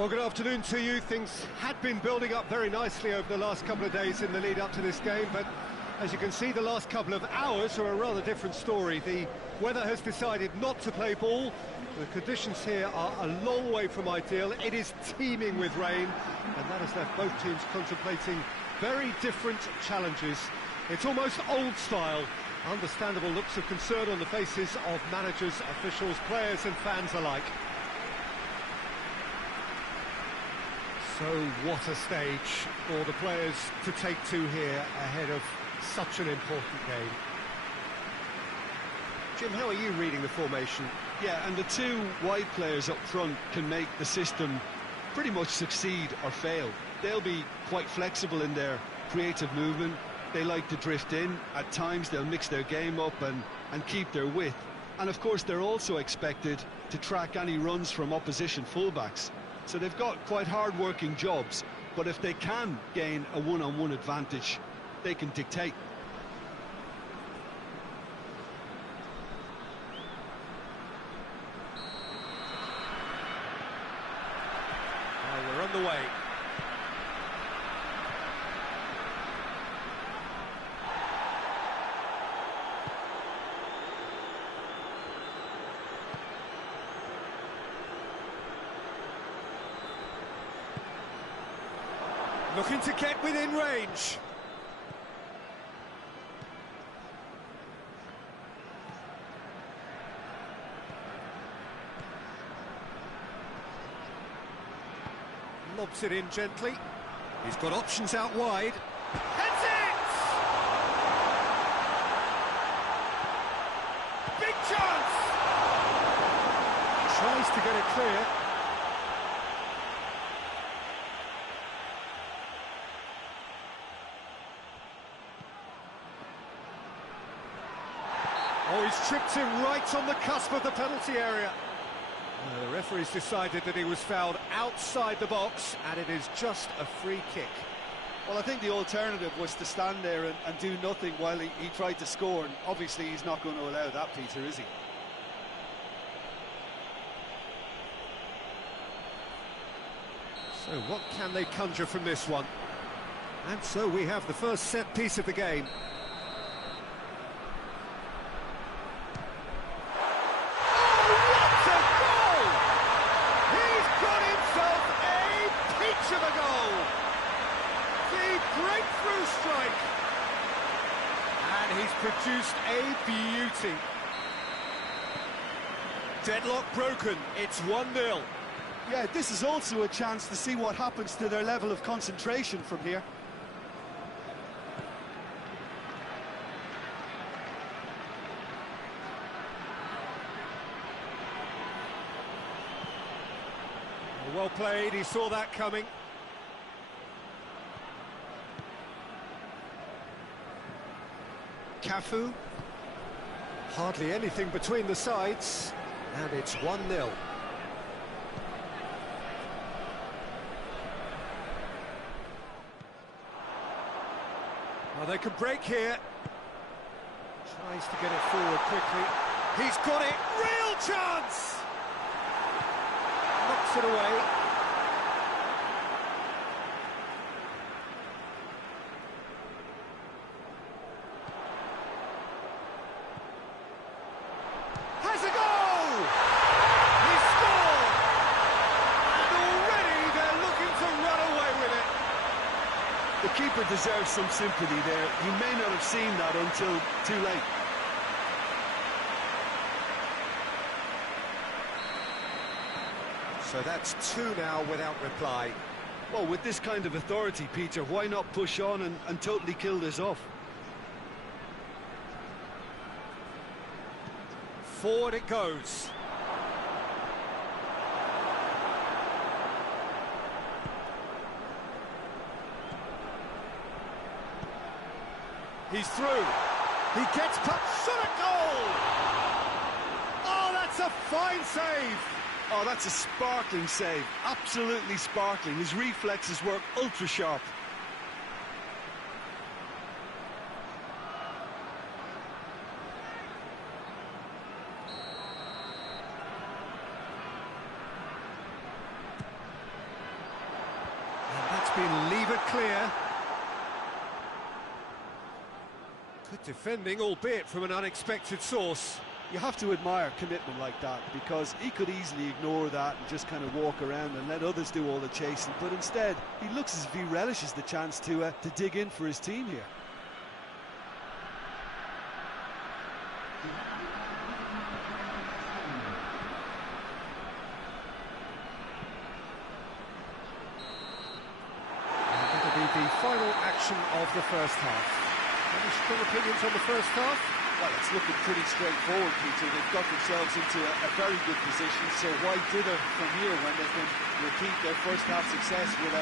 Well, good afternoon to you. Things had been building up very nicely over the last couple of days in the lead up to this game, but as you can see, the last couple of hours are a rather different story. The weather has decided not to play ball. The conditions here are a long way from ideal. It is teeming with rain, and that has left both teams contemplating very different challenges. It's almost old style. Understandable looks of concern on the faces of managers, officials, players and fans alike. So what a stage for the players to take to here ahead of such an important game. Jim, how are you reading the formation? Yeah, and the two wide players up front can make the system pretty much succeed or fail. They'll be quite flexible in their creative movement. They like to drift in. At times they'll mix their game up and keep their width. And of course they're also expected to track any runs from opposition fullbacks. So they've got quite hard-working jobs, but if they can gain a one-on-one advantage, they can dictate. Well, we're on the way. Looking to get within range. Lobs it in gently. He's got options out wide. Heads it! Big chance! Tries to get it clear. Oh, he's tripped him right on the cusp of the penalty area. The referee's decided that he was fouled outside the box, and it is just a free kick. Well, I think the alternative was to stand there and do nothing while he tried to score, and obviously he's not going to allow that, Peter, is he? So what can they conjure from this one? And so we have the first set piece of the game. Of a goal, the breakthrough strike, and he's produced a beauty. Deadlock broken, it's 1-0. Yeah, this is also a chance to see what happens to their level of concentration from here. Well played, he saw that coming. Cafu, hardly anything between the sides, and it's 1-0. Well, they can break here. Tries to get it forward quickly. He's got it, real chance! Knocks it away. Has a goal! He scored! And already they're looking to run away with it. The keeper deserves some sympathy there. He may not have seen that until too late. So that's two now without reply. Well, with this kind of authority, Peter, why not push on and totally kill this off? Forward it goes. He's through. He gets cut. Shot at goal! Oh, that's a fine save! Oh, that's a sparkling save. Absolutely sparkling. His reflexes work ultra sharp. clear. Good defending, albeit from an unexpected source. You have to admire commitment like that, because he could easily ignore that and just kind of walk around and let others do all the chasing, but instead he looks as if he relishes the chance to dig in for his team here. That'll be the final action of the first half. Any strong opinions on the first half? Well, it's looking pretty straightforward, Peter. They've got themselves into a very good position, so why dither from here when they can repeat their first half success with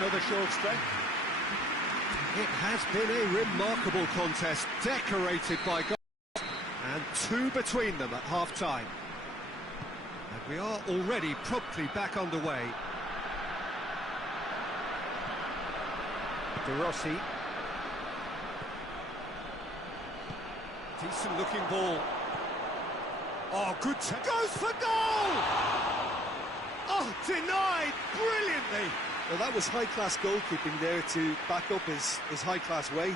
another show of strength? It has been a remarkable contest, decorated by goals, and two between them at half-time. And we are already promptly back underway. De Rossi. Decent looking ball. Oh, good goes for goal! Oh, denied brilliantly. Well, that was high-class goalkeeping there to back up his high-class wage.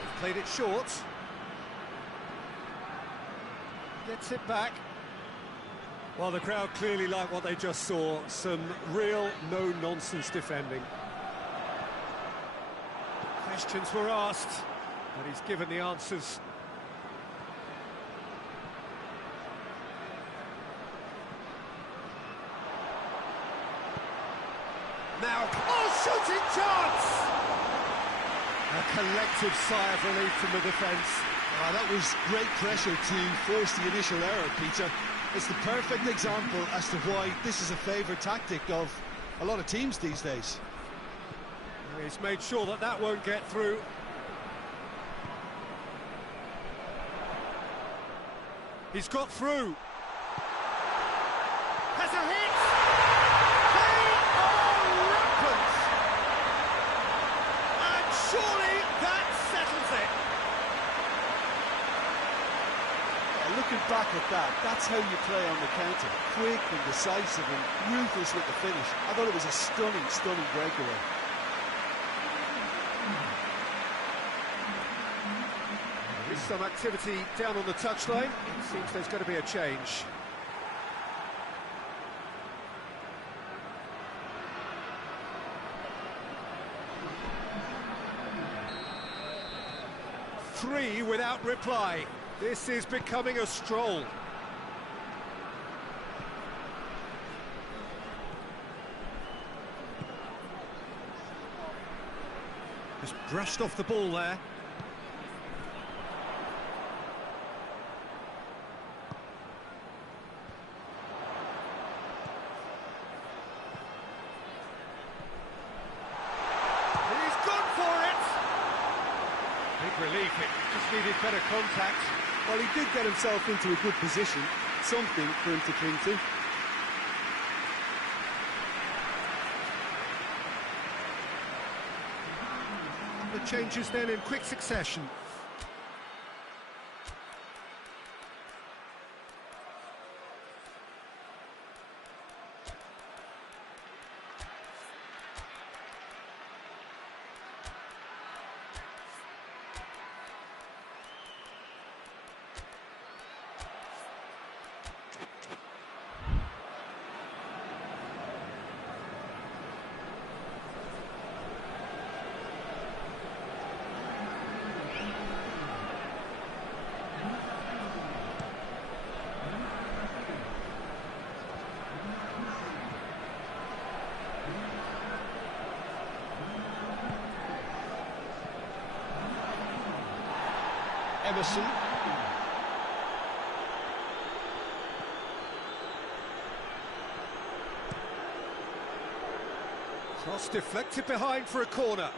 They've played it short. Gets it back. Well, the crowd clearly like what they just saw. Some real no-nonsense defending. Questions were asked, but he's given the answers. Now, oh, shooting chance! A collective sigh of relief from the defence. That was great pressure to force the initial error, Peter. It's the perfect example as to why this is a favourite tactic of a lot of teams these days. He's made sure that that won't get through. He's got through. Has a hit! They are rampant! And surely that settles it. Looking back at that, that's how you play on the counter. Quick and decisive and ruthless with the finish. I thought it was a stunning, stunning breakaway. There is some activity down on the touchline. It seems there's going to be a change. Three without reply. This is becoming a stroll. Just brushed off the ball there. He's gone for it! Big relief, it just needed better contact. Well, he did get himself into a good position, something for him to cling to. The changes then in quick succession. Emerson. Cross deflected behind for a corner.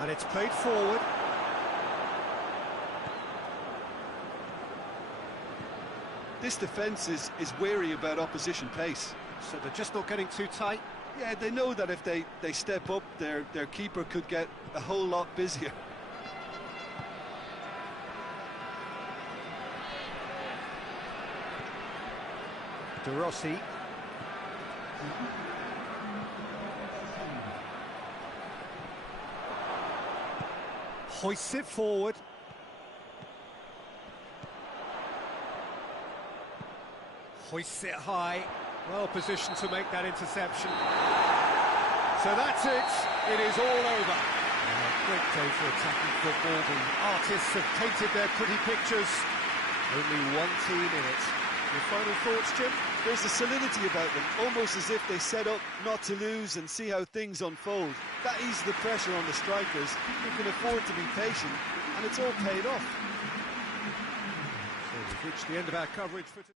And it's played forward. This defence is wary about opposition pace. So they're just not getting too tight. Yeah, they know that if they step up, their keeper could get a whole lot busier. De Rossi. Hoists it forward. Hoists it high. Well positioned to make that interception. So that's it. It is all over. Great day for attacking football. The artists have painted their pretty pictures. Only one team in it. Your final thoughts, Jim? There's a solidity about them, almost as if they set up not to lose and see how things unfold. That eases the pressure on the strikers, who can afford to be patient, and it's all paid off. So we've reached the end of our coverage for today.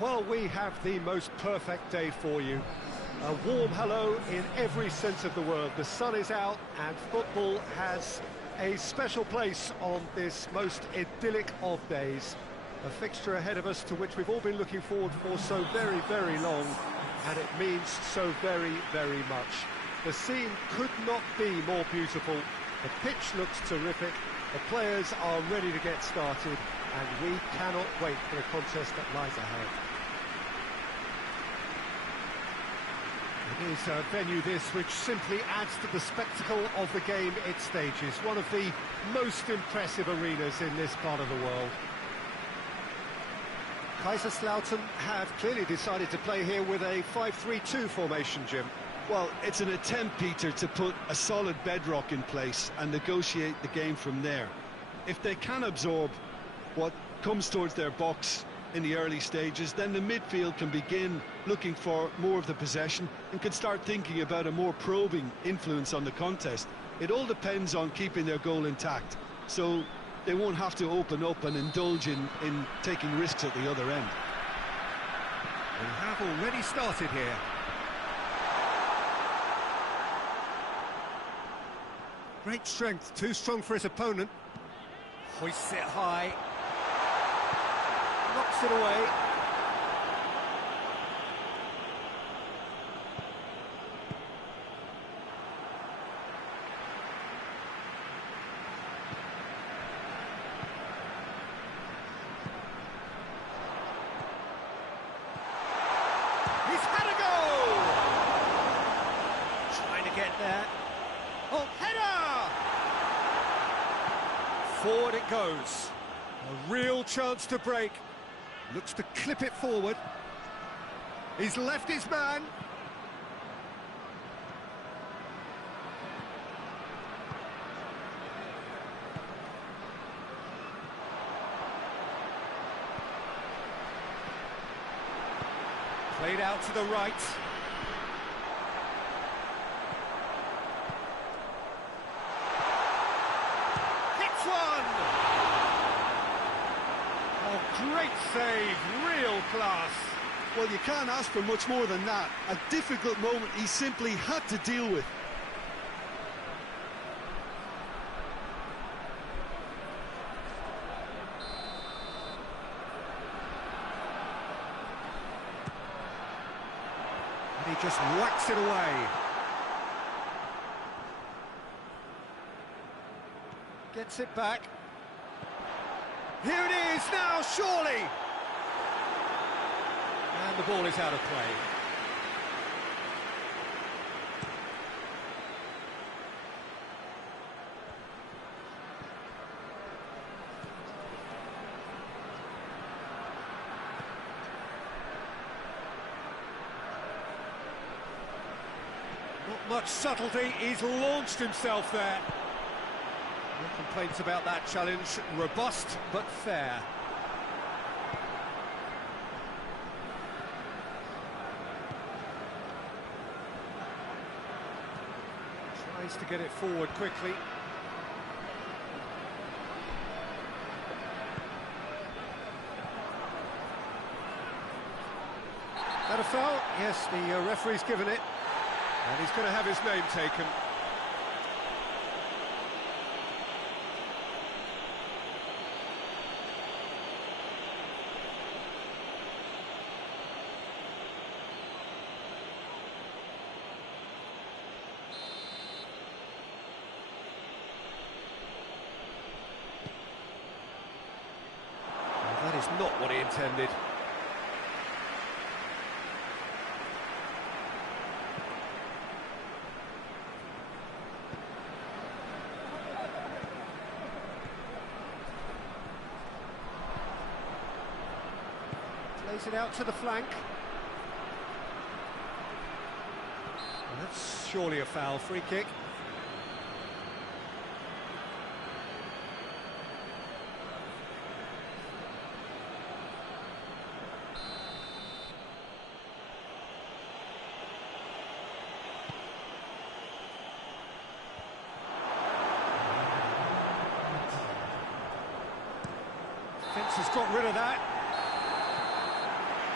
Well, we have the most perfect day for you. A warm hello in every sense of the word. The sun is out and football has a special place on this most idyllic of days. A fixture ahead of us to which we've all been looking forward for so very, very long, and it means so very, very much. The scene could not be more beautiful. The pitch looks terrific. The players are ready to get started, and we cannot wait for the contest that lies ahead. It is a venue this which simply adds to the spectacle of the game it stages. One of the most impressive arenas in this part of the world. Kaiserslautern have clearly decided to play here with a 5-3-2 formation, Jim. Well, it's an attempt, Peter, to put a solid bedrock in place and negotiate the game from there. If they can absorb what comes towards their box in the early stages, then the midfield can begin looking for more of the possession and can start thinking about a more probing influence on the contest. It all depends on keeping their goal intact, so they won't have to open up and indulge in taking risks at the other end. We have already started here. Great strength, too strong for his opponent. Hoists it high. Knocks it away. He's had a goal! Trying to get there. Oh, header! Forward it goes. A real chance to break. Looks to clip it forward. He's left his man. Played out to the right. Hits one! Great save, real class. Well, you can't ask for much more than that. A difficult moment he simply had to deal with. And he just whacks it away. Gets it back. Here it is now, surely! And the ball is out of play. Not much subtlety, he's launched himself there. No complaints about that challenge, robust but fair. Tries to get it forward quickly. That a foul? Yes, the referee's given it. And he's going to have his name taken. Well, that is not what he intended. Plays it out to the flank. Well, that's surely a foul, free kick. Defence has got rid of that.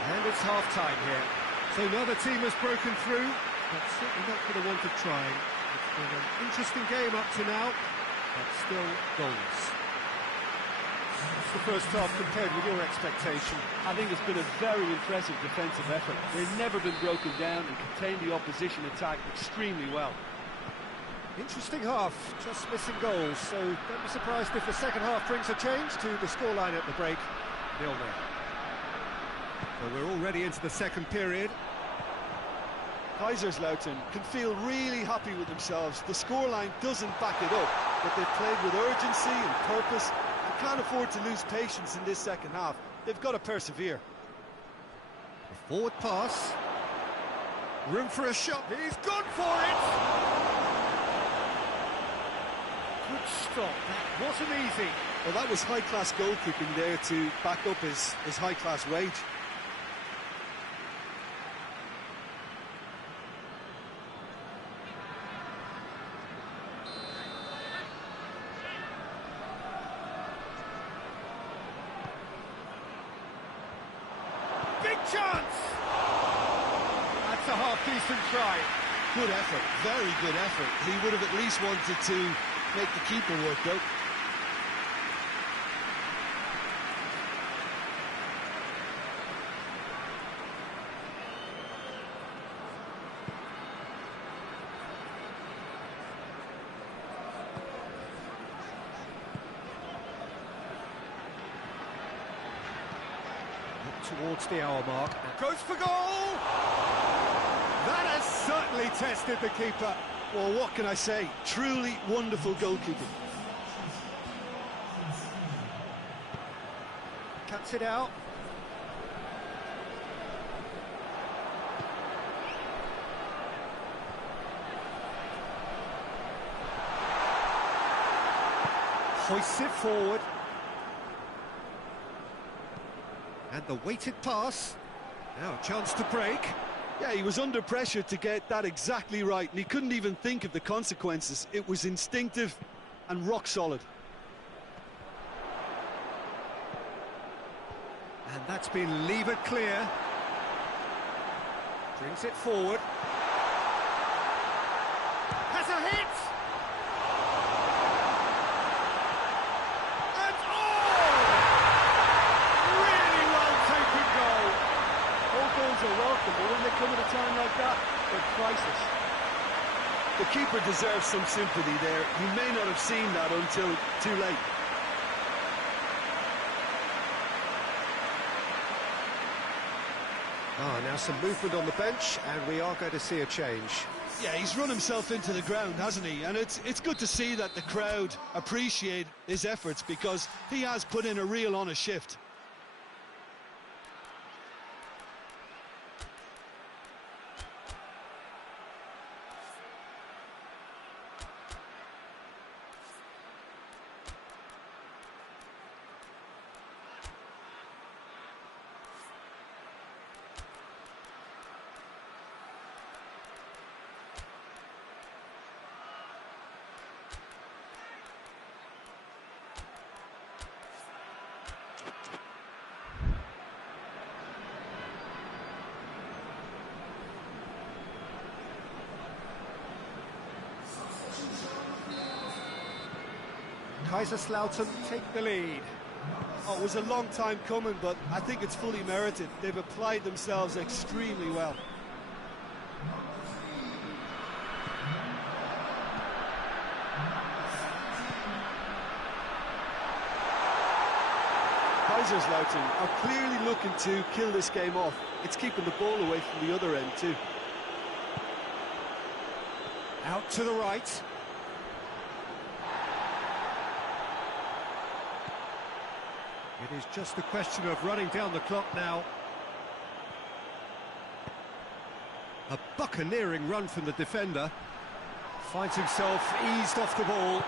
And it's half-time here. So neither team has broken through, but certainly not for the want of trying. It's been an interesting game up to now, but still goals. What's the first half compared with your expectation? I think it's been a very impressive defensive effort. They've never been broken down and contained the opposition attack extremely well. Interesting half, just missing goals, so don't be surprised if the second half brings a change to the scoreline at the break, 0-0. So we're already into the second period. Kaiserslautern can feel really happy with themselves. The scoreline doesn't back it up, but they've played with urgency and purpose and can't afford to lose patience in this second half. They've got to persevere. A forward pass. Room for a shot. He's gone for it! Good stop. That wasn't easy. Well, that was high-class goalkeeping there to back up his high-class wage. Big chance! That's a half-decent try. Good effort, very good effort. He would have at least wanted to make the keeper work, though. Towards the hour mark, and goes for goal! That has certainly tested the keeper. Well, what can I say? Truly wonderful goalkeeping. Cuts it out. Hoists it forward. And the weighted pass. Now a chance to break. Yeah, he was under pressure to get that exactly right, and he couldn't even think of the consequences. It was instinctive and rock solid. And that's been levered clear. Brings it forward. Has a hit! And really well taken goal. All goals are welcome, but when they come at a time like that, they're priceless. The keeper deserves some sympathy there. You may not have seen that until too late. Now some movement on the bench, and we are going to see a change. Yeah, he's run himself into the ground, hasn't he? And it's good to see that the crowd appreciate his efforts, because he has put in a real honest shift. Kaiserslautern take the lead. Oh, it was a long time coming, but I think it's fully merited. They've applied themselves extremely well. Kaiserslautern are clearly looking to kill this game off. It's keeping the ball away from the other end too. Out to the right. It is just a question of running down the clock now. A buccaneering run from the defender. Finds himself eased off the ball.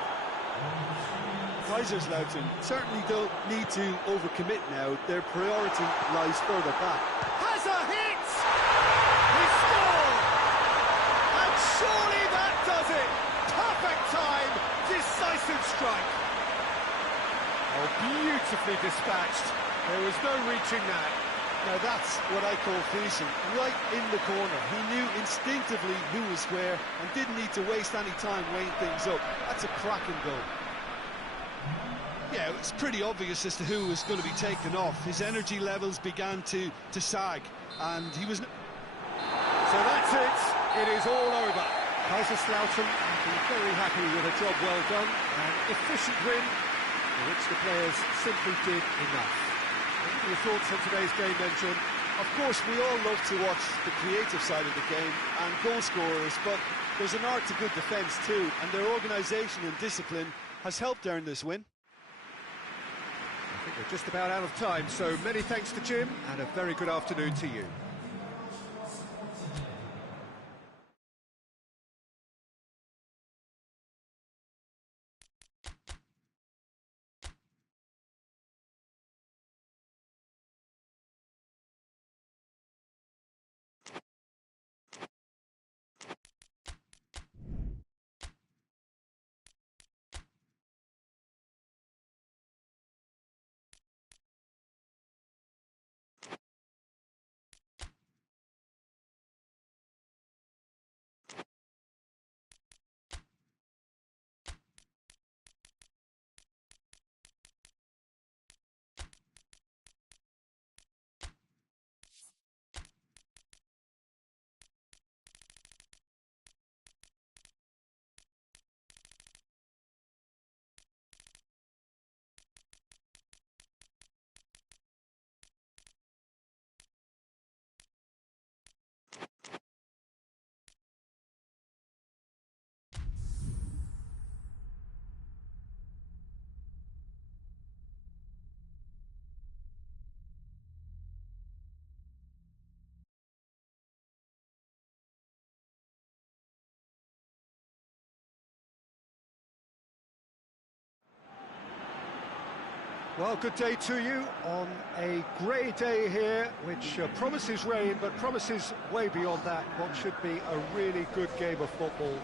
Kaiserslautern certainly don't need to overcommit now. Their priority lies further back. Has a hit! He scored! And surely that does it! Perfect time! Decisive strike! Oh, beautifully dispatched. There was no reaching that. Now that's what I call finishing, right in the corner. He knew instinctively who was where and didn't need to waste any time weighing things up. That's a cracking goal. Yeah, it's pretty obvious as to who was going to be taken off. His energy levels began to sag, and he was... So that's it. It is all over. Kaiserslautern will be very happy with a job well done. An efficient win, for which the players simply did enough. What are your thoughts on today's game then, Jim? Of course, we all love to watch the creative side of the game and goal scorers, but there's an art to good defence too, and their organisation and discipline has helped earn this win. I think we're just about out of time, so many thanks to Jim, and a very good afternoon to you. Well, good day to you on a grey day here, which promises rain, but promises way beyond that what should be a really good game of football.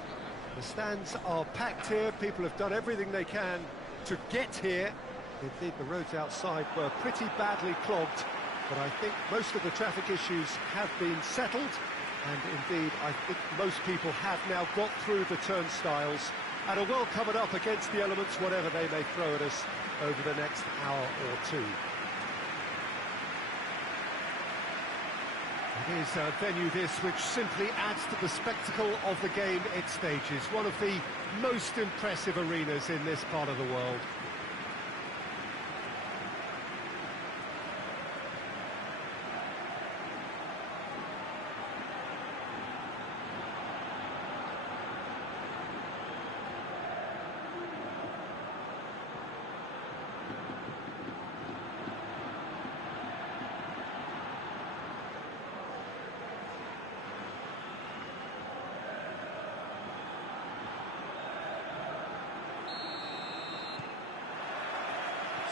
The stands are packed here, people have done everything they can to get here. Indeed, the roads outside were pretty badly clogged, but I think most of the traffic issues have been settled, and indeed, I think most people have now got through the turnstiles and are well covered up against the elements, whatever they may throw at us over the next hour or two. It is a venue this which simply adds to the spectacle of the game it stages. One of the most impressive arenas in this part of the world.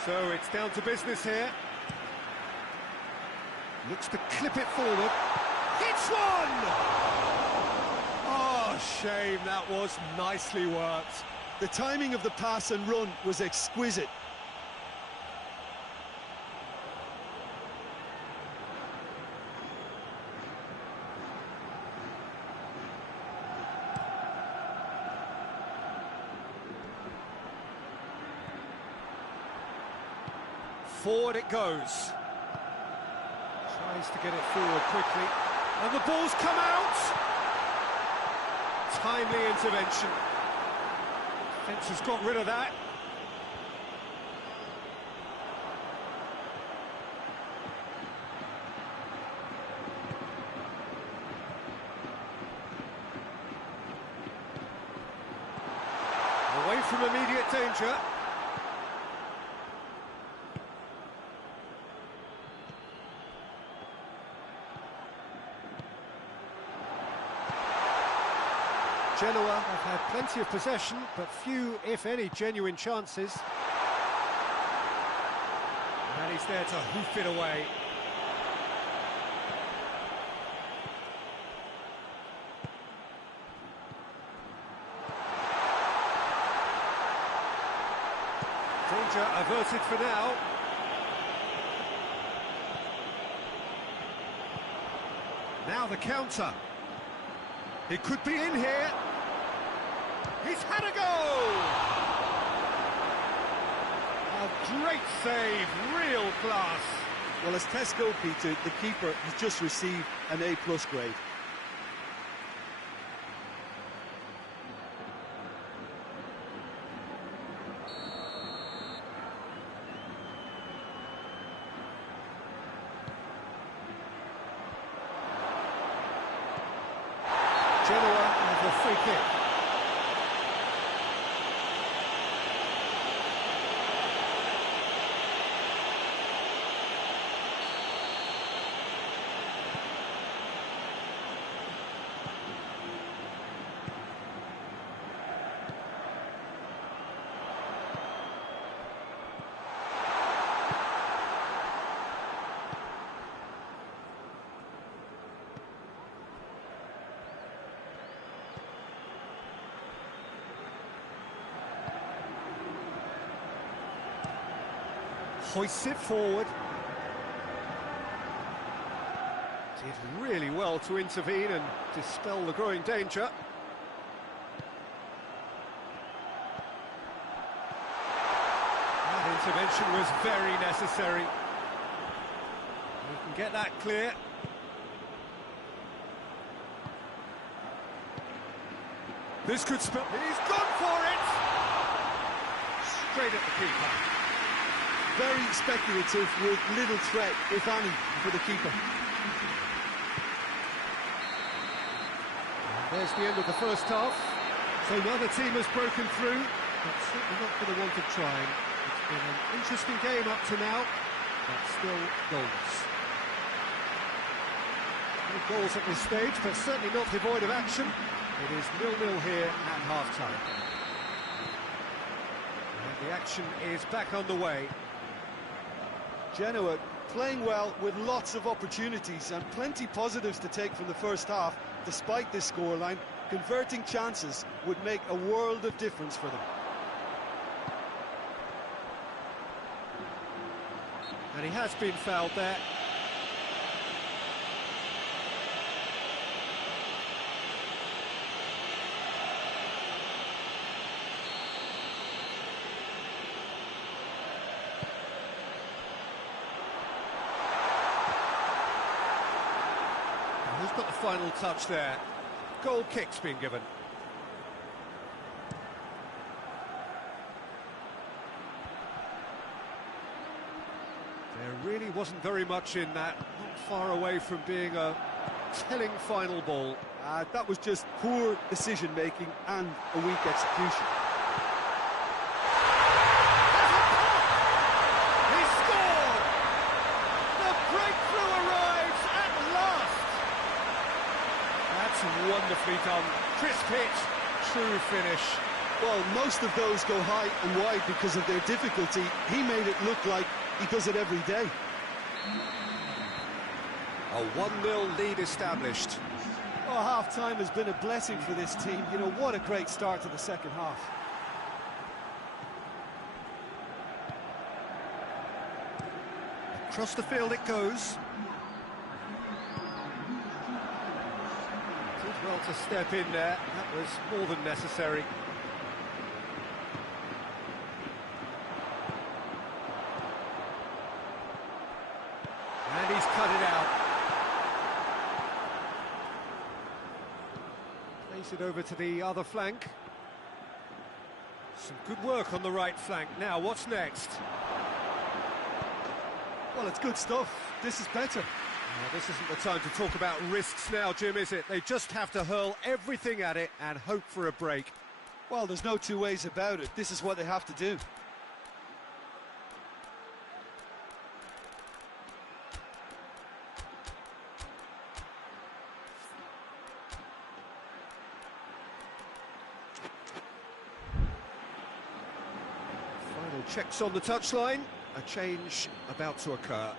So it's down to business here. Looks to clip it forward. Hits one! Oh, shame, that was nicely worked. The timing of the pass and run was exquisite. Forward it goes. Tries to get it forward quickly. And the ball's come out! Timely intervention. Defence has got rid of that. Away from immediate danger. Genoa have had plenty of possession, but few, if any, genuine chances. And he's there to hoof it away. Danger averted for now. Now the counter. It could be in here. He's had a go! A great save, real class. Well, as test goalkeeper, the keeper has just received an A+ grade. Genoa have a free kick. Hoists it forward. Did really well to intervene and dispel the growing danger. That intervention was very necessary. We can get that clear. This could spell... He's gone for it! Straight at the keeper. Very speculative with little threat, if any, for the keeper. There's the end of the first half. So neither team has broken through, but certainly not for the want of trying. It's been an interesting game up to now, but still goals. No goals at this stage, but certainly not devoid of action. It is 0-0 here at half-time. And the action is back on the way. Genoa playing well with lots of opportunities and plenty positives to take from the first half. Despite this scoreline, converting chances would make a world of difference for them. And he has been fouled there. final touch there. Goal kick's been given. There really wasn't very much in that, not far away from being a telling final ball. That was just poor decision-making and a weak execution. He scored! The breakthrough arrives at last! That's wonderfully done. Crisp hit, true finish. Well, most of those go high and wide because of their difficulty. He made it look like he does it every day. A 1-0 lead established. Oh, half-time has been a blessing for this team. You know, what a great start to the second half. Across the field it goes. Did well to step in there. That was more than necessary. And he's cut it out. Plays it over to the other flank. Some good work on the right flank. Now, what's next? Well, it's good stuff. This is better. Now, this isn't the time to talk about risks now, Jim, is it? They just have to hurl everything at it and hope for a break. Well, there's no two ways about it. This is what they have to do. Final checks on the touchline. A change about to occur.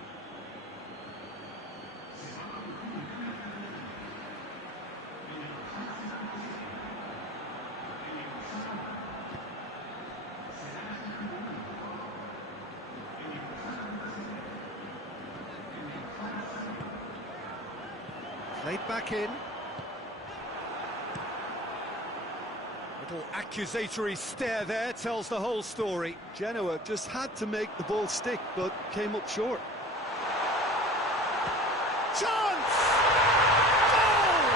Played back in. Little accusatory stare there tells the whole story. Genoa just had to make the ball stick, but came up short. Chance! Goal!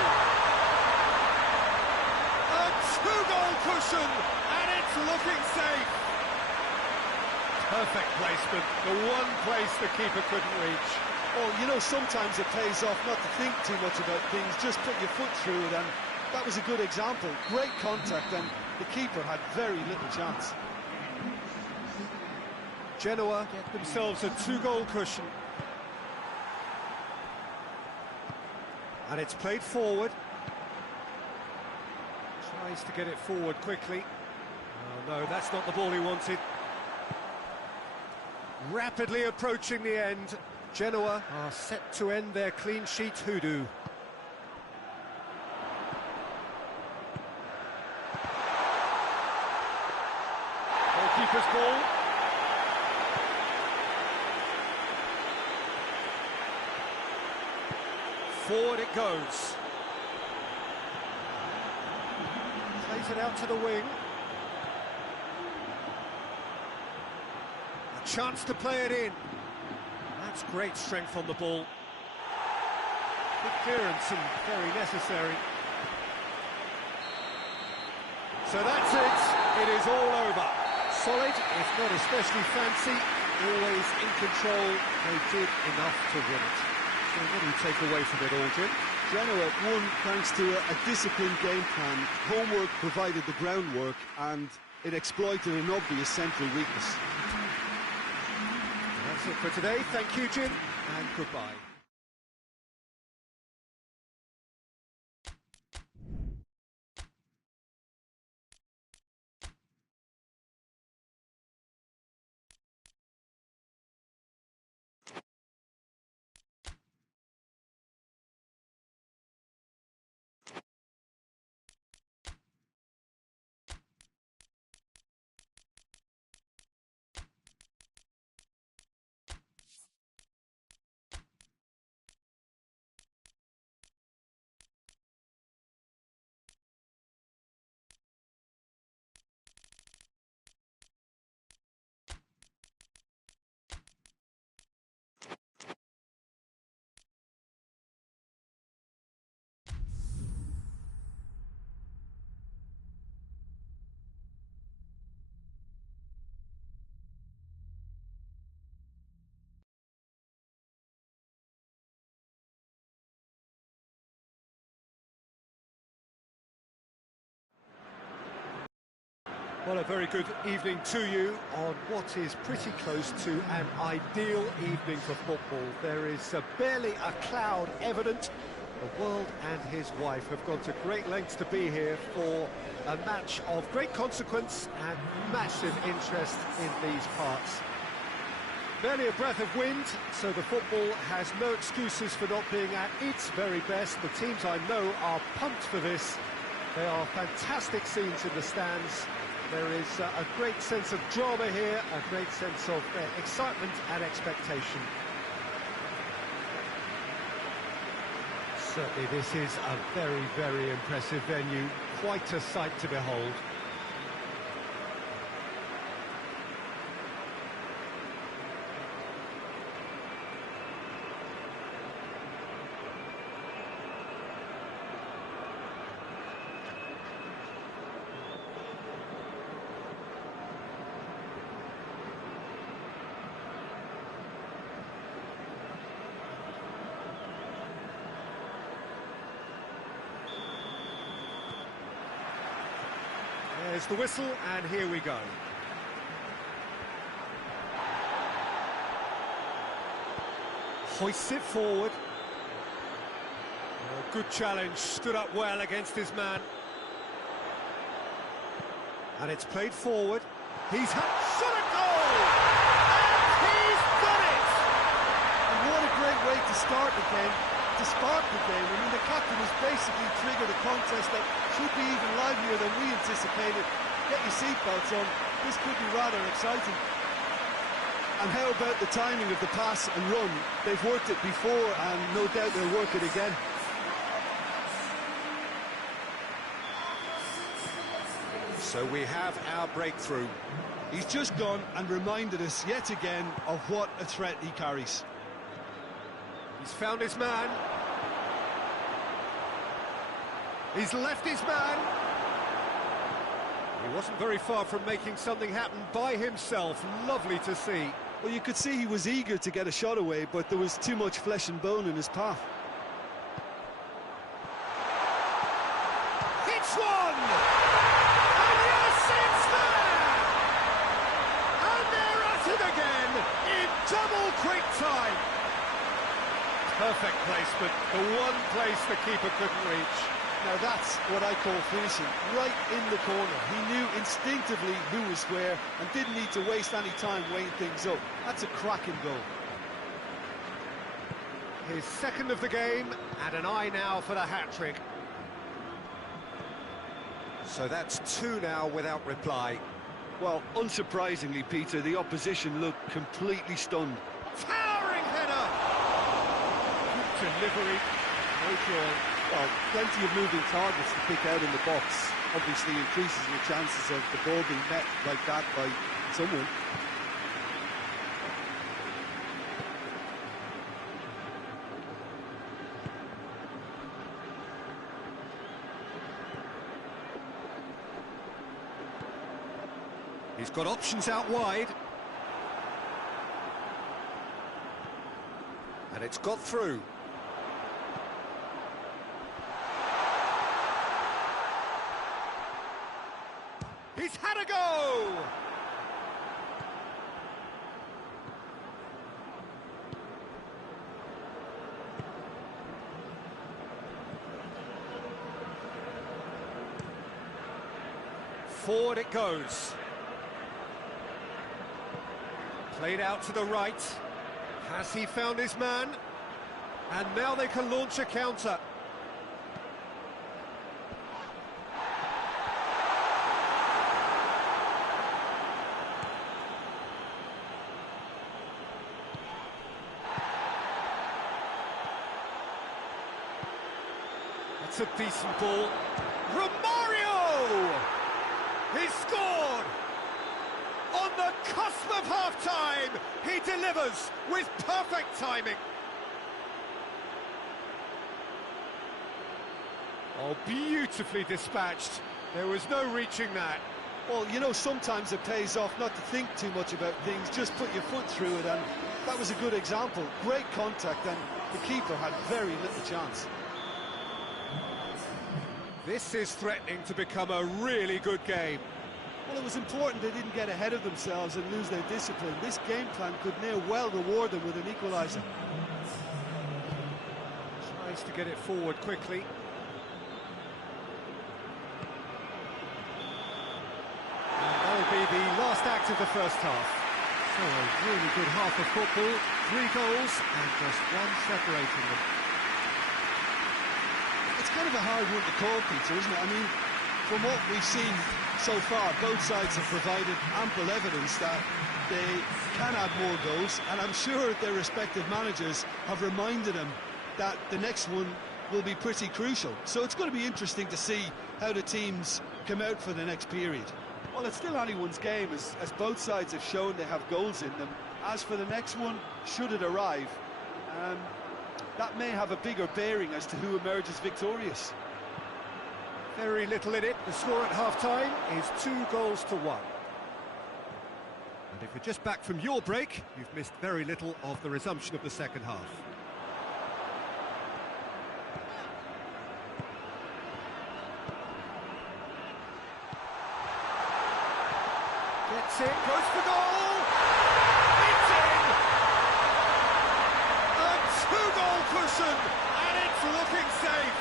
A two-goal cushion, and it's looking safe. Perfect placement, the one place the keeper couldn't reach. Oh, you know, sometimes it pays off not to think too much about things, just put your foot through it, and that was a good example. Great contact, and the keeper had very little chance. Genoa get themselves a two-goal cushion. And it's played forward. Tries to get it forward quickly. Oh no, that's not the ball he wanted. Rapidly approaching the end. Genoa are set to end their clean sheet hoodoo. Goalkeeper's ball. Forward it goes. Plays it out to the wing. A chance to play it in. That's great strength on the ball. Good clearance and very necessary. So that's it. It is all over. Solid, if not especially fancy, always in control. They did enough to win it. So what do you take away from it all, Jim? Genoa won thanks to a disciplined game plan. Homework provided the groundwork, and it exploited an obvious central weakness. That's it for today. Thank you, Jim, and goodbye. Well, a very good evening to you on what is pretty close to an ideal evening for football. There is barely a cloud evident. The world and his wife have gone to great lengths to be here for a match of great consequence and massive interest in these parts. Barely a breath of wind, so the football has no excuses for not being at its very best. The teams I know are pumped for this. They are fantastic scenes in the stands. There is a great sense of drama here, a great sense of excitement and expectation. Certainly this is a very, very impressive venue, quite a sight to behold. There's the whistle, and here we go. Hoists it forward. Good challenge, stood up well against his man. And it's played forward. He's shot a goal! And he's done it! And what a great way to start the game, to spark the game. I mean, the captain has basically triggered a contest that should be even livelier than we anticipated. Get your seatbelts on, this could be rather exciting. And how about the timing of the pass and run? They've worked it before and no doubt they'll work it again. So we have our breakthrough. He's just gone and reminded us yet again of what a threat he carries. He's found his man. He's left his man. He wasn't very far from making something happen by himself. Lovely to see. Well, you could see he was eager to get a shot away, but there was too much flesh and bone in his path. Hits one! And yes, it's there! And they're at it again in double quick time. Perfect placement, the one place the keeper couldn't reach. Now that's what I call finishing, right in the corner. He knew instinctively who was where and didn't need to waste any time weighing things up. That's a cracking goal. His second of the game, and an eye now for the hat-trick. So that's two now without reply. Well, unsurprisingly, Peter, the opposition looked completely stunned. Towering header! Good delivery, no joy. Well, plenty of moving targets to pick out in the box. Obviously increases your chances of the ball being met like that by someone. He's got options out wide. And it's got through. He's had a go! Forward it goes. Played out to the right. Has he found his man? And now they can launch a counter. That's a decent ball. Romario! He scored! On the cusp of half-time, he delivers with perfect timing. Oh, beautifully dispatched. There was no reaching that. Well, you know, sometimes it pays off not to think too much about things, just put your foot through it, and that was a good example. Great contact, and the keeper had very little chance. This is threatening to become a really good game. Well, it was important they didn't get ahead of themselves and lose their discipline. This game plan could near well reward them with an equaliser. Tries to get it forward quickly. And that'll be the last act of the first half. So a really good half of football, 3 goals and just one separating them. It's kind of a hard one to call, Peter, isn't it? I mean, from what we've seen so far, both sides have provided ample evidence that they can add more goals, and I'm sure their respective managers have reminded them that the next one will be pretty crucial. So it's going to be interesting to see how the teams come out for the next period. Well, it's still anyone's game, as both sides have shown they have goals in them. As for the next one, should it arrive, that may have a bigger bearing as to who emerges victorious. Very little in it. The score at half-time is 2-1. And if you're just back from your break, you've missed very little of the resumption of the second half. Gets it, goes for goal! It's in! A 2-goal cushion, and it's looking safe!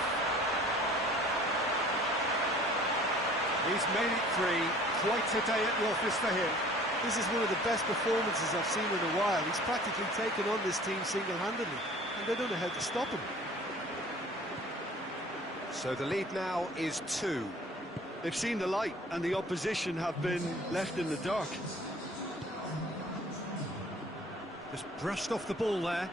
He's made it 3, quite a day at the office for him. This is one of the best performances I've seen in a while. He's practically taken on this team single-handedly, and they don't know how to stop him. So the lead now is 2. They've seen the light, and the opposition have been left in the dark. Just brushed off the ball there.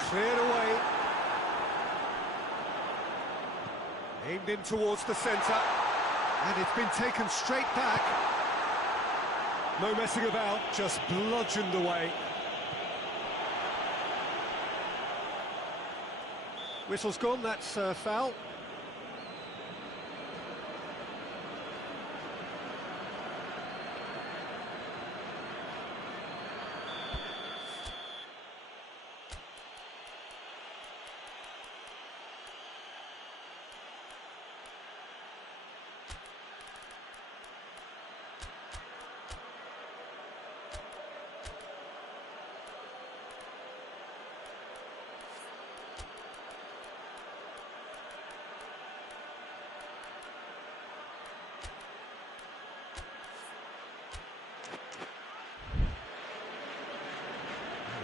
Cleared away. Aimed in towards the centre. And it's been taken straight back. No messing about, just bludgeoned away. Whistle's gone, that's foul.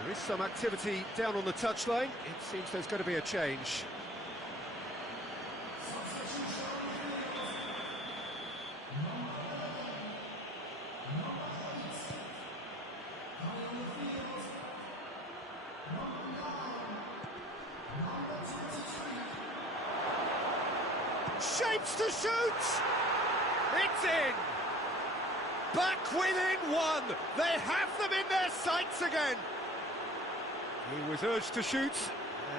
There is some activity down on the touchline. It seems there's going to be a change. Shapes to shoot! It's in! Back within 1! They have them in their sights again! He was urged to shoot,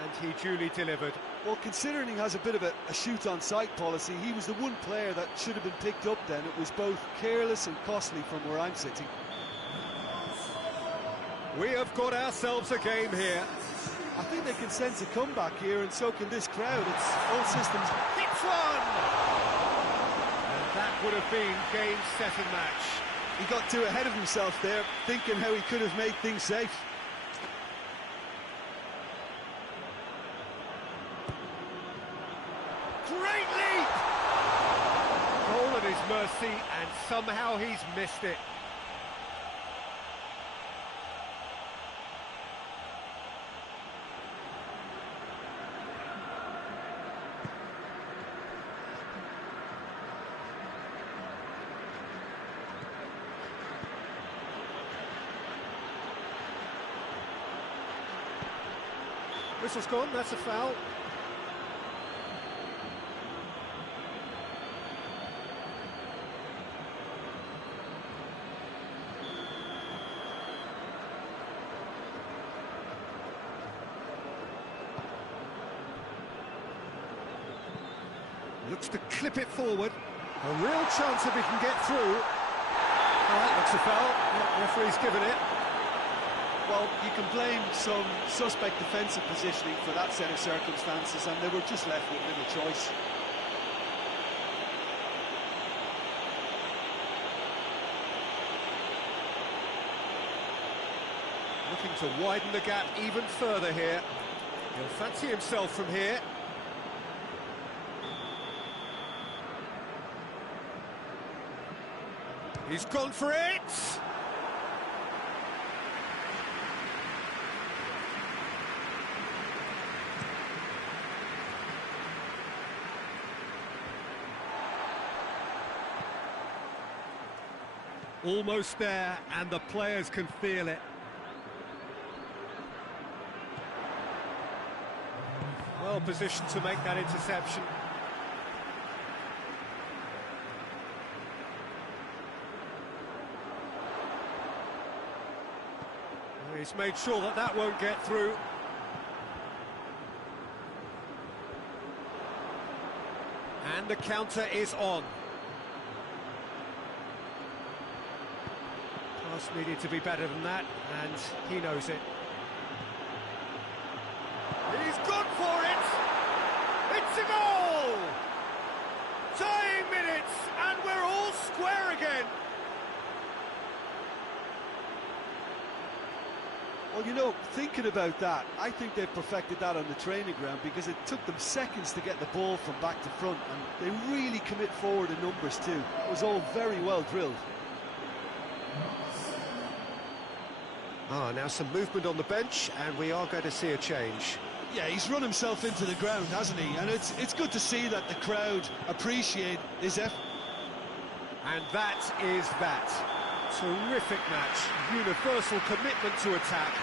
and he duly delivered. Well, considering he has a bit of a shoot-on-sight policy, he was the one player that should have been picked up then. It was both careless and costly from where I'm sitting. We have got ourselves a game here. I think they can sense a comeback here, and so can this crowd. It's all systems. Hits one! And that would have been game, set and match. He got too ahead of himself there, thinking how he could have made things safe. Great leap! Goal at his mercy, and somehow he's missed it. Whistle's gone, that's a foul. Looks to clip it forward. A real chance if he can get through. All right, looks a foul. Referee's given it. Well, you can blame some suspect defensive positioning for that set of circumstances, and they were just left with little choice. Looking to widen the gap even further here. He'll fancy himself from here. He's gone for it! Almost there, and the players can feel it. Well positioned to make that interception. He's made sure that that won't get through. And the counter is on. Pass needed to be better than that, and he knows it. He's gone for it! It's a goal! Tying minutes, and we're all square again. Well, you know, thinking about that, I think they've perfected that on the training ground, because it took them seconds to get the ball from back to front, and they really commit forward in numbers too. It was all very well drilled. Now some movement on the bench, and we are going to see a change. Yeah, he's run himself into the ground, hasn't he? And it's good to see that the crowd appreciate his effort. And that is that. Terrific match, universal commitment to attack,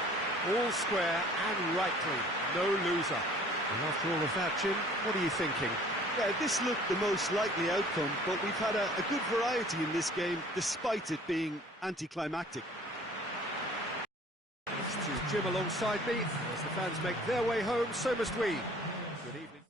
all square and rightly, no loser. And after all of that, Jim, what are you thinking? Yeah, this looked the most likely outcome, but we've had a good variety in this game, despite it being anticlimactic. To Jim alongside me, as the fans make their way home, so must we. Good evening.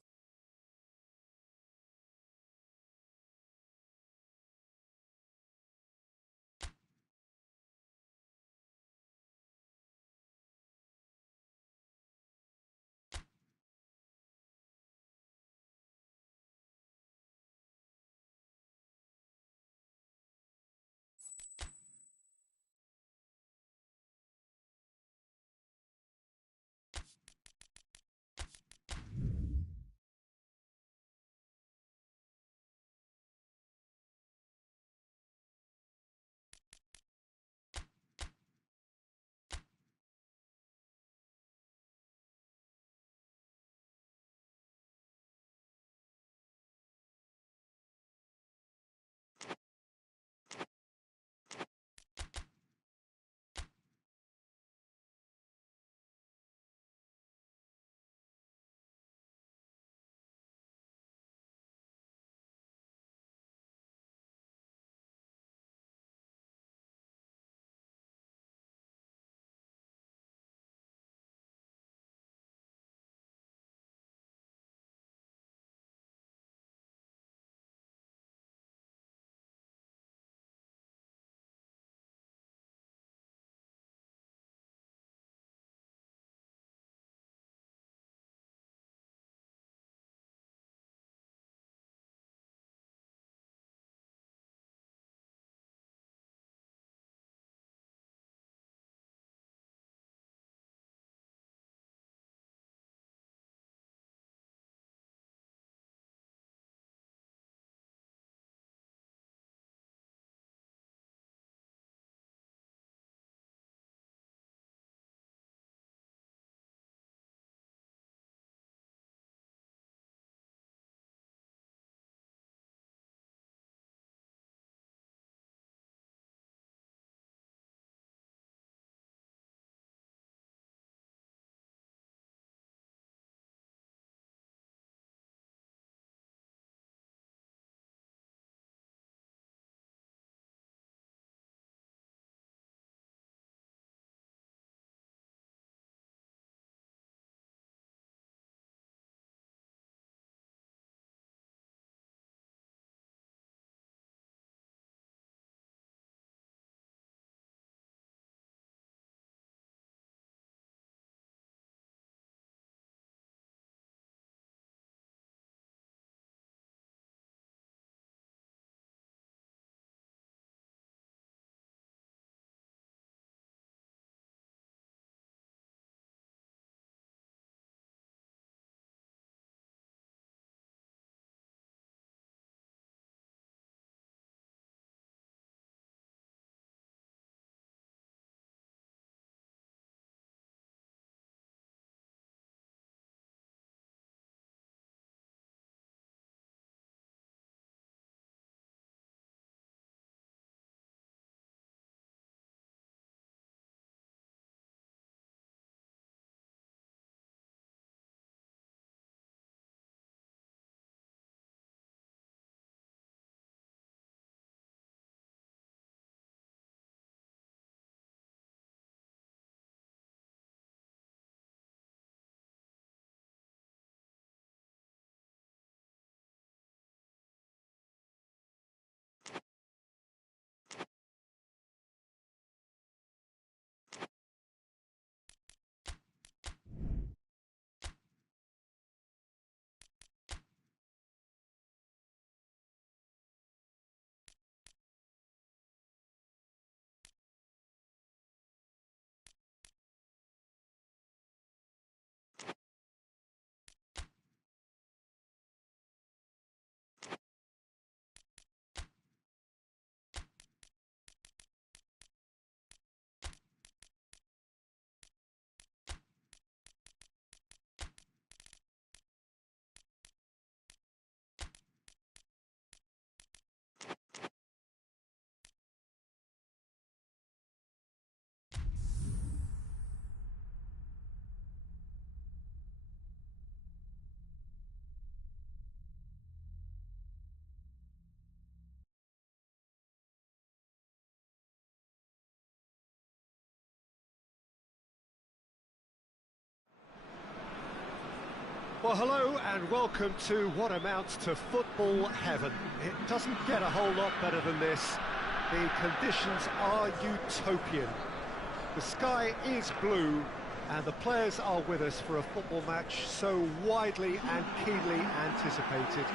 Well, hello and welcome to what amounts to football heaven. It doesn't get a whole lot better than this. The conditions are utopian. The sky is blue and the players are with us for a football match so widely and keenly anticipated.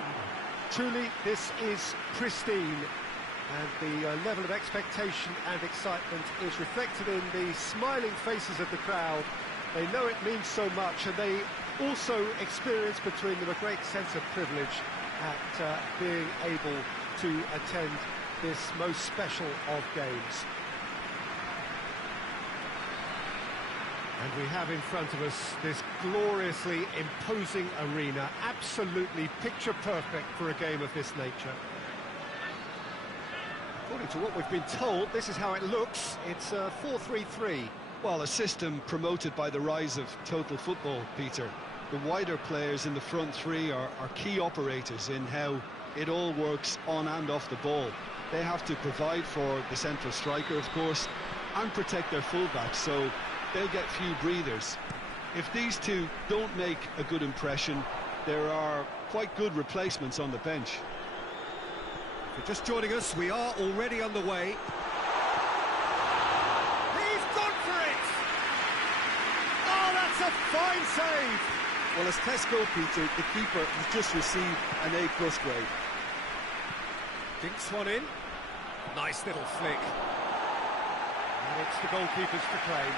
Truly, this is pristine, and the level of expectation and excitement is reflected in the smiling faces of the crowd. They know it means so much, and they also experience between them a great sense of privilege at being able to attend this most special of games. And we have in front of us this gloriously imposing arena, absolutely picture perfect for a game of this nature. According to what we've been told, this is how it looks. It's 4-3-3. Well, a system promoted by the rise of total football, Peter. The wider players in the front three are key operators in how it all works on and off the ball. They have to provide for the central striker, of course, and protect their fullbacks, so they'll get few breathers. If these two don't make a good impression, there are quite good replacements on the bench. If you're just joining us, we are already underway. He's gone for it! Oh, that's a fine save! Well, as tests go, Peter, the keeper has just received an A+ grade. Dinks one in. Nice little flick. And it's the goalkeeper's to claim.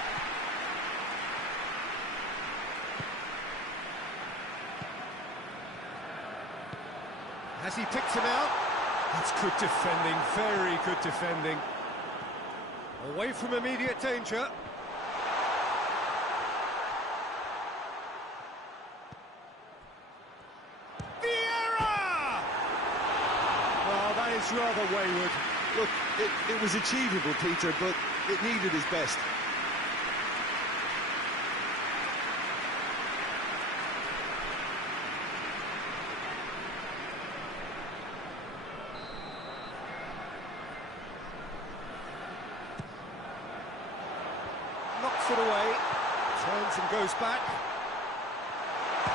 Has he picked him out? That's good defending, very good defending. Away from immediate danger. It's rather wayward. Look, it was achievable, Peter, but it needed his best. Knocks it away, turns and goes back.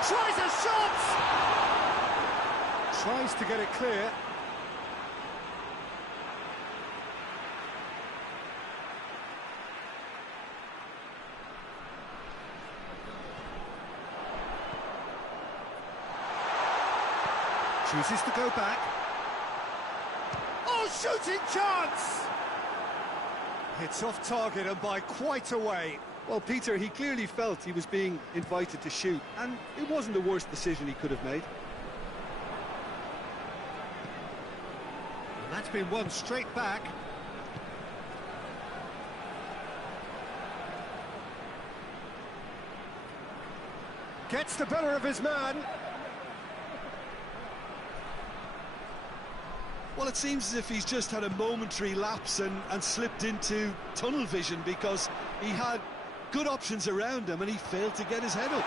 Tries a shot! Tries to get it clear. Chooses to go back. Oh, shooting chance! It's off target and by quite a way. Well, Peter, he clearly felt he was being invited to shoot, and it wasn't the worst decision he could have made. And that's been won straight back. Gets the better of his man. Well, it seems as if he's just had a momentary lapse and slipped into tunnel vision, because he had good options around him and he failed to get his head up.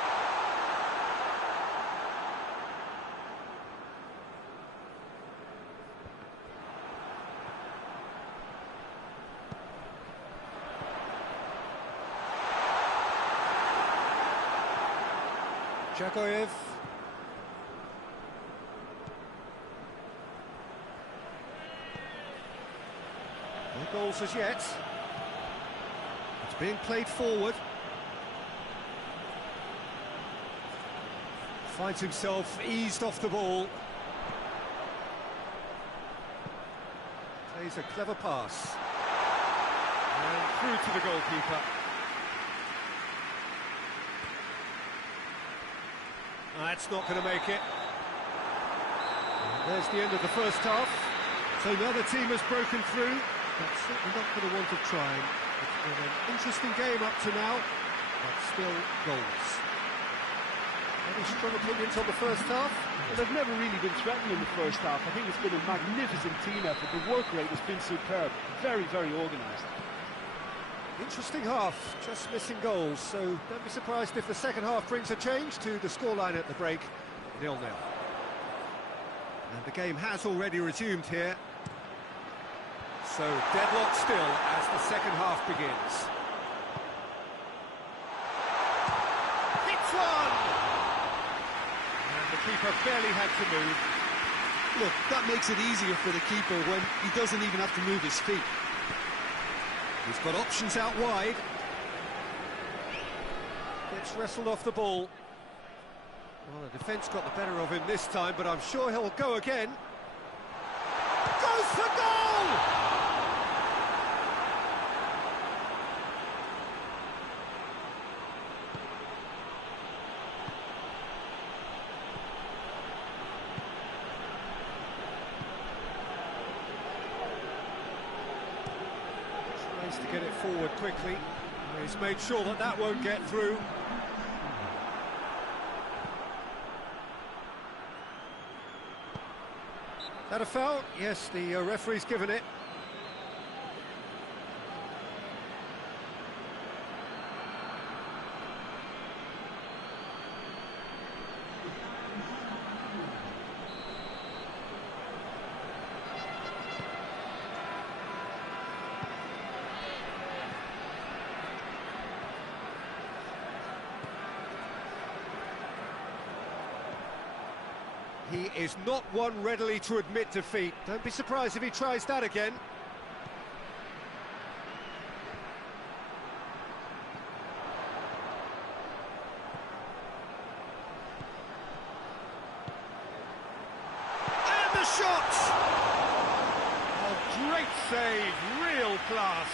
Jagoyev. No goals as yet. It's being played forward. Finds himself eased off the ball. Plays a clever pass. And through to the goalkeeper. That's not going to make it. And there's the end of the first half. So the other team has broken through, but certainly not going to want to try. It's been an interesting game up to now, but still goals. Any strong opinions on the first half? Well, they've never really been threatening in the first half. I think it's been a magnificent team effort. The work rate has been superb. Very, very organised. Interesting half, just missing goals, so don't be surprised if the second half brings a change to the scoreline at the break, 0-0. And the game has already resumed here. So deadlock still as the second half begins. Hits one! keeper barely had to move. Look, that makes it easier for the keeper when he doesn't even have to move his feet. He's got options out wide. Gets wrestled off the ball. Well, the defence got the better of him this time, but I'm sure he'll go again. Goes for goal! Tries to get it forward quickly. He's made sure that that won't get through. That a foul? Yes, the referee's given it. He is not one readily to admit defeat. Don't be surprised if he tries that again. And the shot! Oh, great save, real class.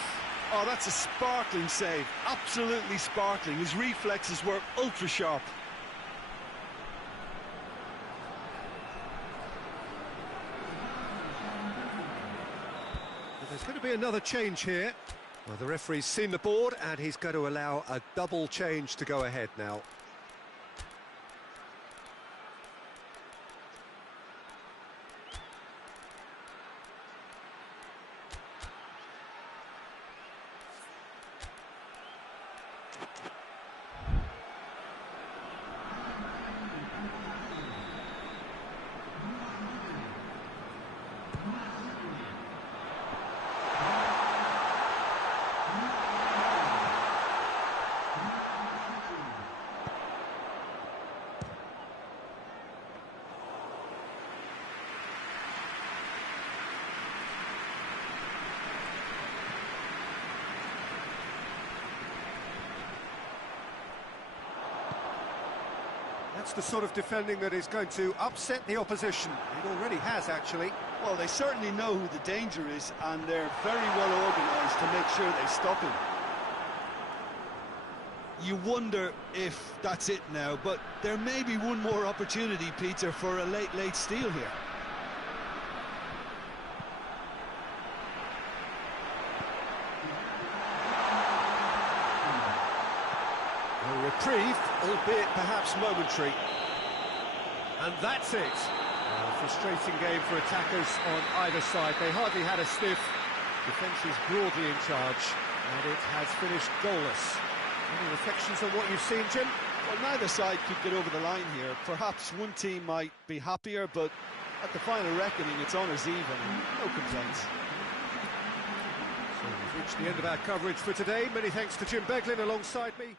Oh, that's a sparkling save. Absolutely sparkling. His reflexes were ultra-sharp. There's going to be another change here. Well, the referee's seen the board and he's going to allow a double change to go ahead now. That's the sort of defending that is going to upset the opposition. It already has, actually. Well, they certainly know who the danger is, and they're very well organised to make sure they stop him. You wonder if that's it now, but there may be one more opportunity, Peter, for a late steal here. A reprieve, albeit perhaps momentary. And that's it. A frustrating game for attackers on either side. They hardly had a sniff. Defence is broadly in charge, and it has finished goalless. Any reflections on what you've seen, Jim? Well, neither side could get over the line here. Perhaps one team might be happier, but at the final reckoning, it's honours even. No complaints. So we've reached the end of our coverage for today. Many thanks to Jim Beglin alongside me.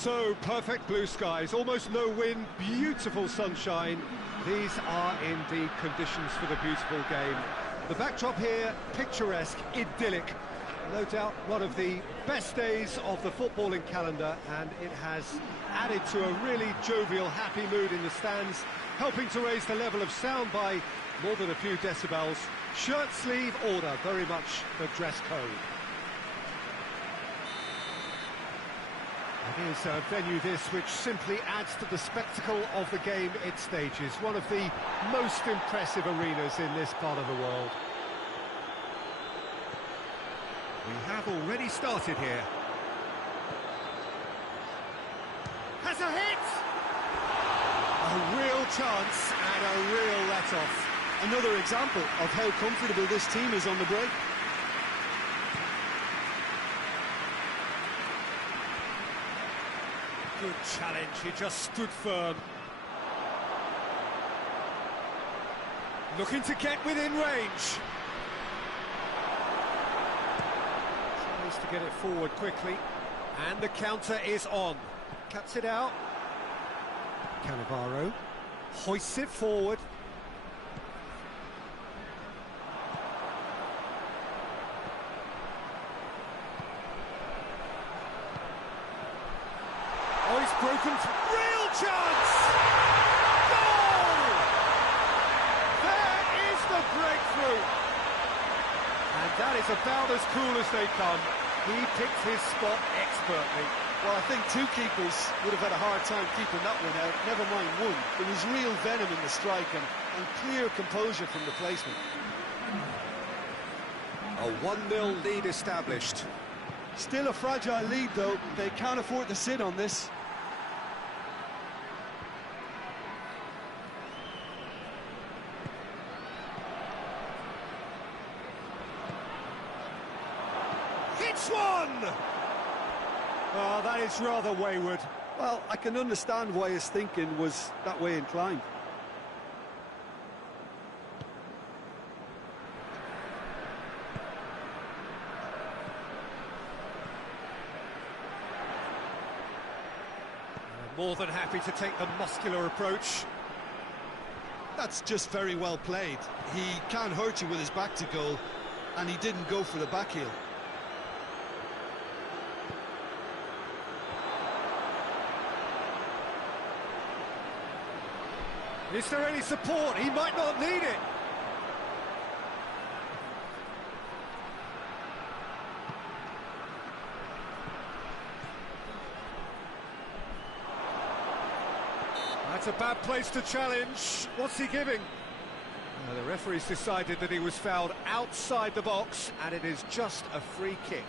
So, perfect blue skies, almost no wind, beautiful sunshine. These are indeed conditions for the beautiful game. The backdrop here, picturesque, idyllic. No doubt one of the best days of the footballing calendar, and it has added to a really jovial, happy mood in the stands, helping to raise the level of sound by more than a few decibels. Shirt sleeve order, very much the dress code. It is a venue this which simply adds to the spectacle of the game it stages. One of the most impressive arenas in this part of the world. We have already started here. Has a hit! A real chance and a real let-off. Another example of how comfortable this team is on the break. Good challenge, he just stood firm. Looking to get within range. Tries to get it forward quickly. And the counter is on. Cuts it out. Cannavaro hoists it forward. Oh, he's broken. Real chance! Goal! There is the breakthrough. And that is about as cool as they come. He picked his spot expertly. Well, I think two keepers would have had a hard time keeping that one out, never mind one. There was real venom in the strike and clear composure from the placement. A 1-0 lead established. Still a fragile lead, though. They can't afford to sit on this. Hits one! Oh, that is rather wayward. Well, I can understand why his thinking was that way inclined. More than happy to take the muscular approach. That's just very well played. He can't hurt you with his back to goal, and he didn't go for the back heel. Is there any support? He might not need it. That's a bad place to challenge. What's he giving? The referee's decided that he was fouled outside the box, and it is just a free kick.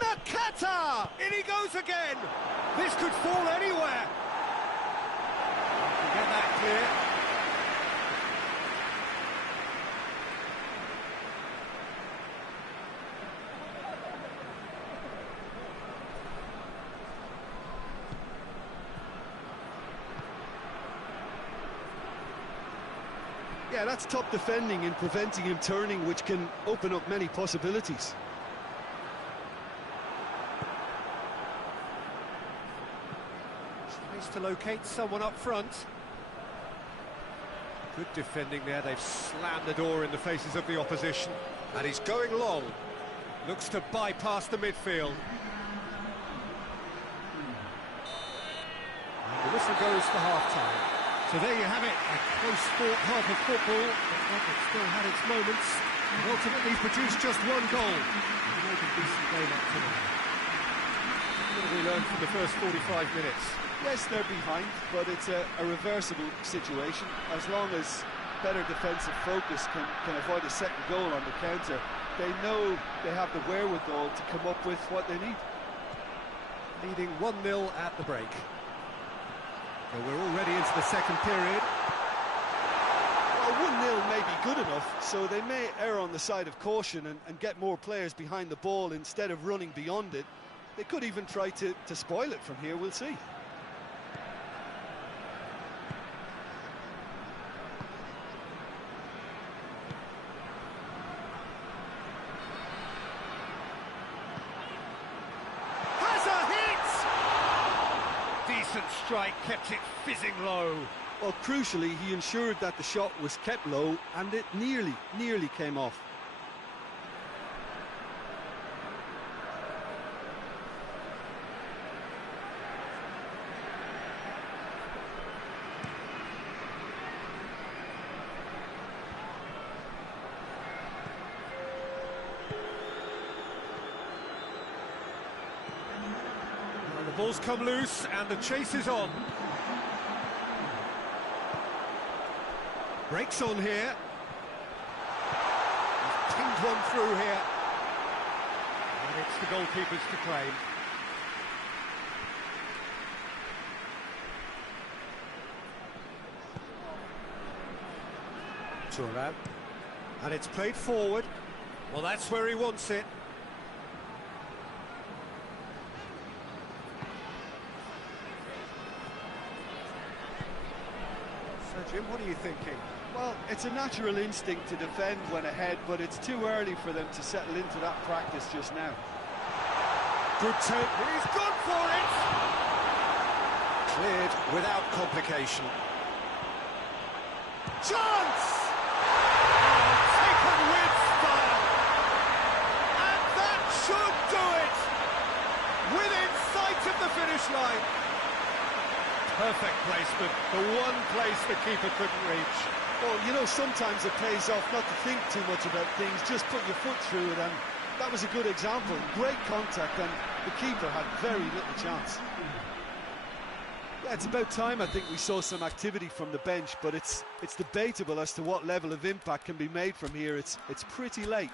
Nakata! In he goes again! This could fall anywhere. Get that clear. Yeah, that's top defending and preventing him turning, which can open up many possibilities. Tries to locate someone up front. Good defending there. They've slammed the door in the faces of the opposition. And he's going long. Looks to bypass the midfield. And the whistle goes for half-time. So there you have it, a close fought half of football, but it still had its moments, and ultimately produced just one goal. And made a decent game up to now. What have we learned from the first 45 minutes? Yes, they're behind, but it's a reversible situation. As long as better defensive focus can avoid a second goal on the counter, they know they have the wherewithal to come up with what they need. Leading 1-0 at the break. So we're already into the second period. Well, 1-0 may be good enough, so they may err on the side of caution and get more players behind the ball instead of running beyond it. They could even try to spoil it from here, we'll see. Decent strike, kept it fizzing low. Well, crucially, he ensured that the shot was kept low and it nearly came off. The ball's come loose and the chase is on. Breaks on here. He's pinged one through here. And it's the goalkeepers to claim. Torneo. And it's played forward. Well, that's where he wants it. So, Jim, what are you thinking? Well, it's a natural instinct to defend when ahead, but it's too early for them to settle into that practice just now. Good take. He's gone for it! Cleared without complication. Chance! Oh, taken with style! And that should do it! Within sight of the finish line. Perfect placement, the one place the keeper couldn't reach. Well, you know, sometimes it pays off not to think too much about things, just put your foot through it, and that was a good example. Great contact, and the keeper had very little chance. Yeah, it's about time, I think, we saw some activity from the bench, but it's debatable as to what level of impact can be made from here. It's pretty late.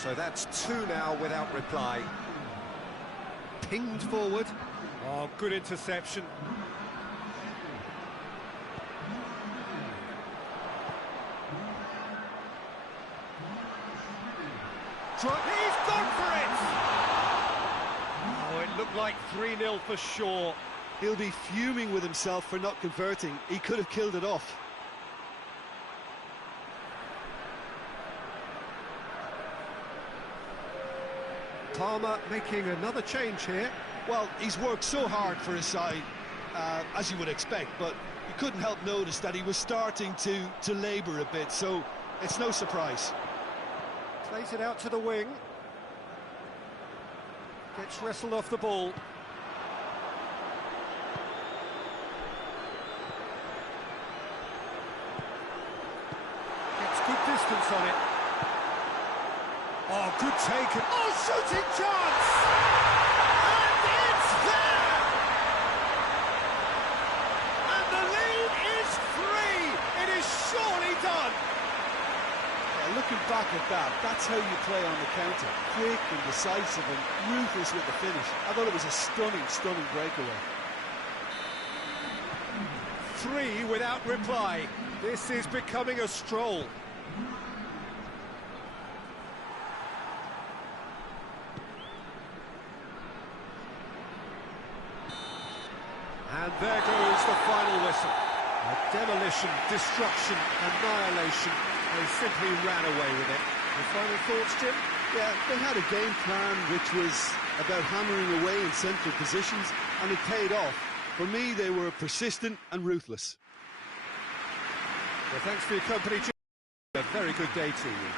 So that's two now without reply. Pinged forward. Oh, good interception. He's gone for it! Oh, it looked like 3-0 for sure. He'll be fuming with himself for not converting. He could have killed it off. Palmer making another change here. Well, he's worked so hard for his side, as you would expect, but you couldn't help notice that he was starting to labour a bit, so it's no surprise. Plays it out to the wing. Gets wrestled off the ball. Gets good distance on it. Oh, good take. Oh, shooting chance! And it's there! And the lead is 3! It is surely done! Yeah, looking back at that, that's how you play on the counter. Quick and decisive and ruthless with the finish. I thought it was a stunning breakaway. 3 without reply. This is becoming a stroll. And there goes the final whistle. A demolition, destruction, annihilation. They simply ran away with it. The final thoughts, Jim? Yeah, they had a game plan which was about hammering away in central positions, and it paid off. For me, they were persistent and ruthless. Well, thanks for your company, Jim. A very good day to you.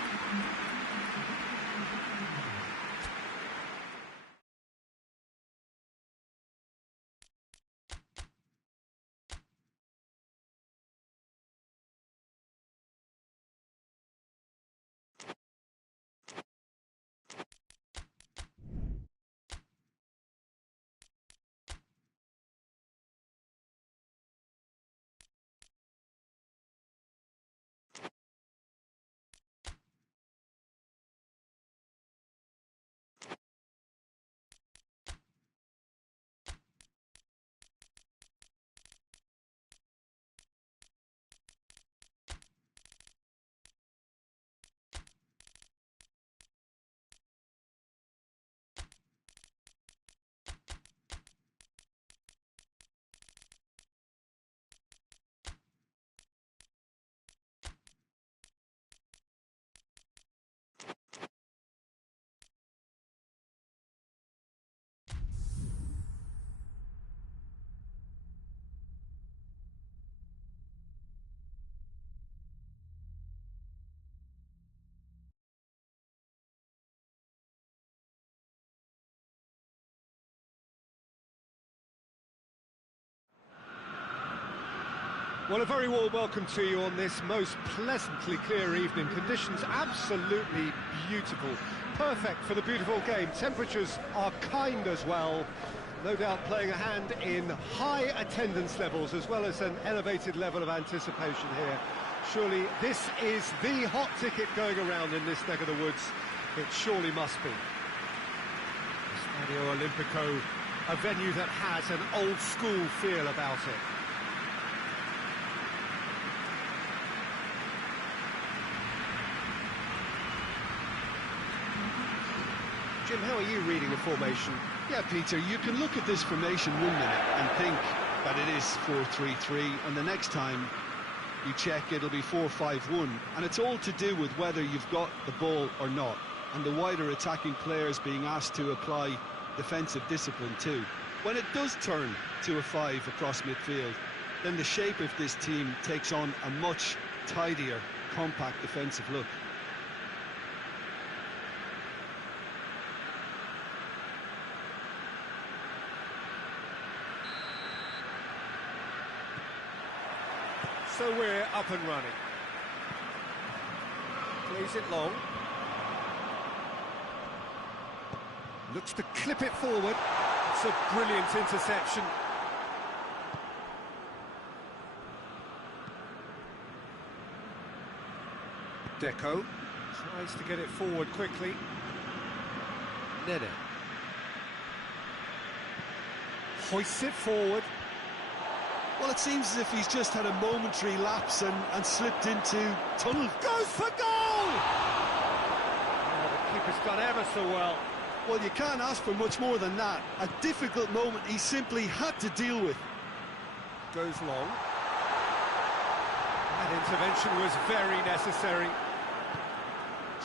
Well, a very warm welcome to you on this most pleasantly clear evening. Conditions absolutely beautiful. Perfect for the beautiful game. Temperatures are kind as well. No doubt playing a hand in high attendance levels as well as an elevated level of anticipation here. Surely this is the hot ticket going around in this neck of the woods. It surely must be. Stadio Olimpico, a venue that has an old-school feel about it. Jim, how are you reading the formation? Yeah, Peter, you can look at this formation 1 minute and think that it is 4-3-3, and the next time you check it'll be 4-5-1, and it's all to do with whether you've got the ball or not, and the wider attacking players being asked to apply defensive discipline too. When it does turn to a 5 across midfield, then the shape of this team takes on a much tidier, compact defensive look. So we're up and running. Plays it long. Looks to clip it forward. It's a brilliant interception. Deco tries to get it forward quickly. Nene hoists it forward. Well, it seems as if he's just had a momentary lapse and slipped into tunnel. Goes for goal! Oh, the keeper's done ever so well. Well, you can't ask for much more than that. A difficult moment he simply had to deal with. Goes long. That intervention was very necessary.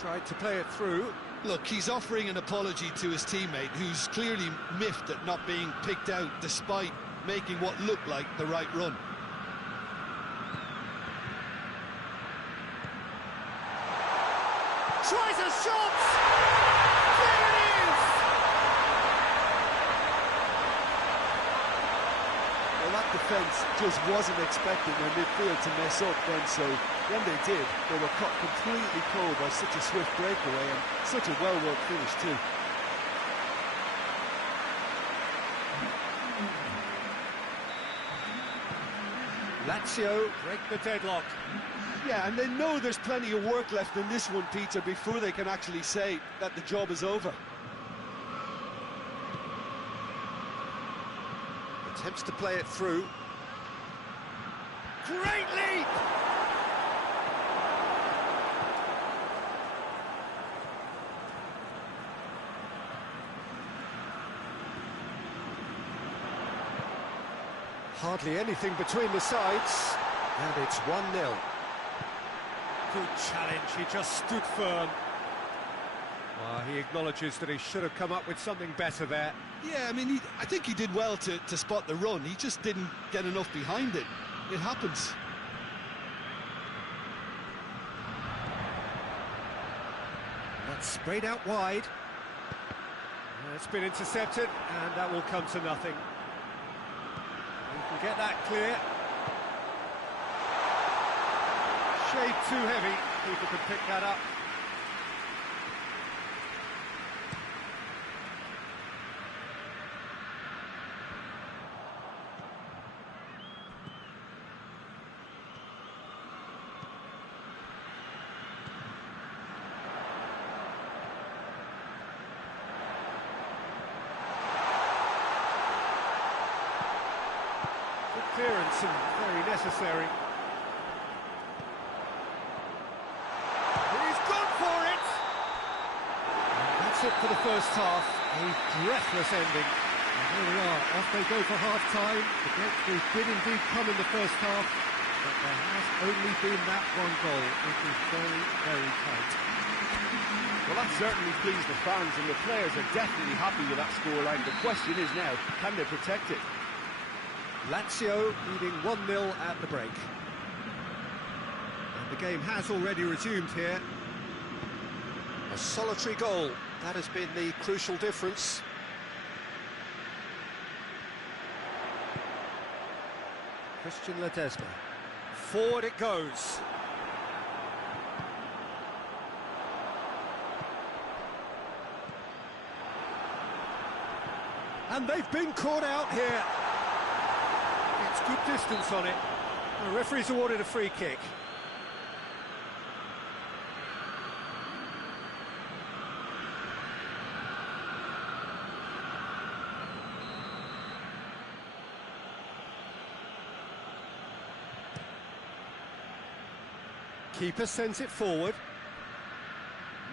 Tried to play it through. Look, he's offering an apology to his teammate, who's clearly miffed at not being picked out despite making what looked like the right run. Tries a shot! There it is! Well, that defence just wasn't expecting their midfield to mess up then, so when they did, they were caught completely cold by such a swift breakaway and such a well-worked finish too. Lazio break the deadlock. Yeah, and they know there's plenty of work left in this one, Peter, before they can actually say that the job is over. Attempts to play it through. Great leap! Hardly anything between the sides, and it's 1-0. Good challenge, he just stood firm. He acknowledges that he should have come up with something better there. Yeah, I mean, I think he did well to spot the run. He just didn't get enough behind it. It happens. That's sprayed out wide. It's been intercepted, and that will come to nothing. We can get that clear. Shade too heavy. Keeper can pick that up. Good clearance and very necessary. For the first half, a breathless ending. And here we are, off they go for half-time. The breakthrough did indeed come in the first half, but there has only been that one goal. It is very, very tight. Well, that certainly pleased the fans, and the players are definitely happy with that scoreline. The question is now, can they protect it? Lazio leading 1-0 at the break. And the game has already resumed here. A solitary goal. That has been the crucial difference. Christian Ledesma. Forward it goes. And they've been caught out here. It's good distance on it. The referee's awarded a free kick. Keeper sends it forward.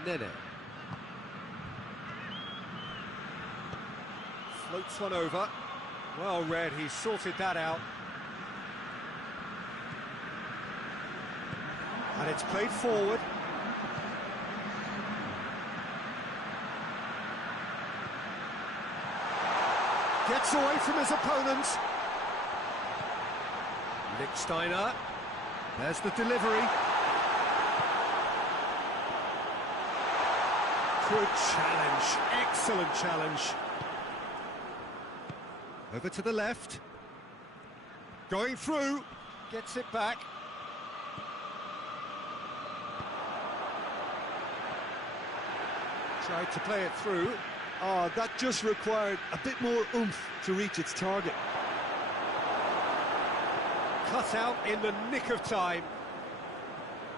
Nene. Floats one over. Well read, he sorted that out. And it's played forward. Gets away from his opponent. Lichtsteiner. There's the delivery. Good challenge, excellent challenge. Over to the left. Going through, gets it back. Tried to play it through. Oh, that just required a bit more oomph to reach its target. Cut out in the nick of time.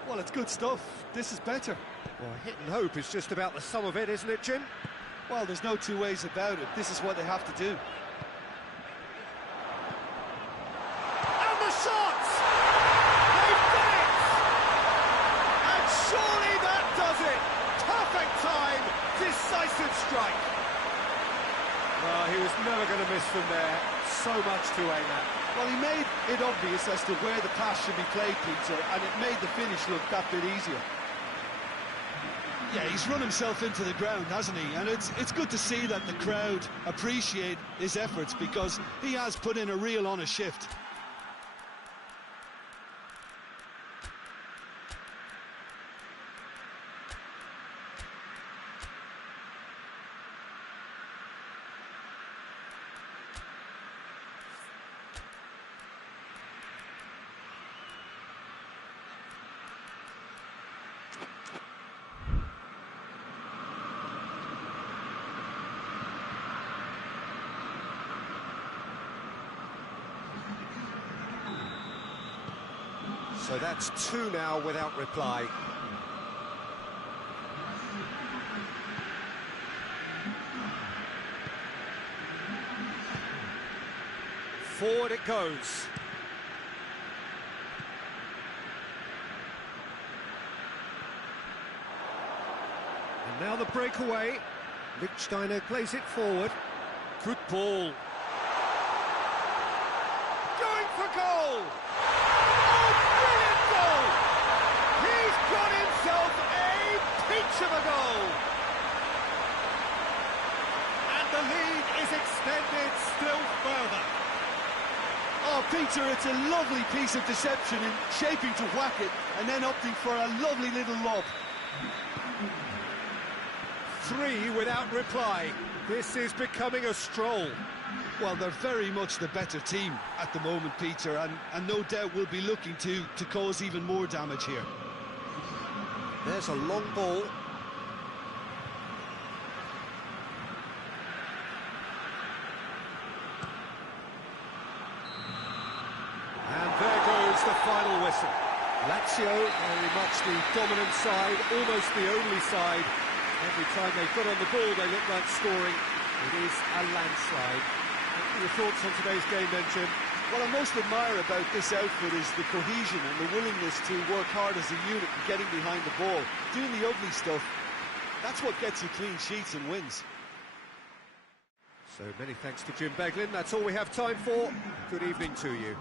Well, it's good stuff. This is better. Well, hit and hope is just about the sum of it, isn't it, Jim? Well, there's no two ways about it. This is what they have to do. And the shots! They've done it! And surely that does it! Perfect time, decisive strike. Well, he was never going to miss from there. So much to aim at. Well, he made it obvious as to where the pass should be played, Peter, and it made the finish look that bit easier. Yeah, he's run himself into the ground, hasn't he? And it's good to see that the crowd appreciate his efforts, because he has put in a real honest shift. So that's two now without reply. Forward it goes. And now the breakaway. Lichtsteiner plays it forward. Good ball. Going for goal! He's got himself a peach of a goal! And the lead is extended still further. Oh, Peter, it's a lovely piece of deception in shaping to whack it and then opting for a lovely little lob. Three without reply. This is becoming a stroll. Well, they're very much the better team at the moment, Peter, and no doubt will be looking to cause even more damage here. There's a long ball. And there goes the final whistle. Lazio, very much the dominant side, almost the only side. Every time they've got on the ball, they look like scoring. It is a landslide. What are your thoughts on today's game then, Jim? What I most admire about this outfit is the cohesion and the willingness to work hard as a unit and getting behind the ball. Doing the ugly stuff, that's what gets you clean sheets and wins. So many thanks to Jim Beglin. That's all we have time for. Good evening to you.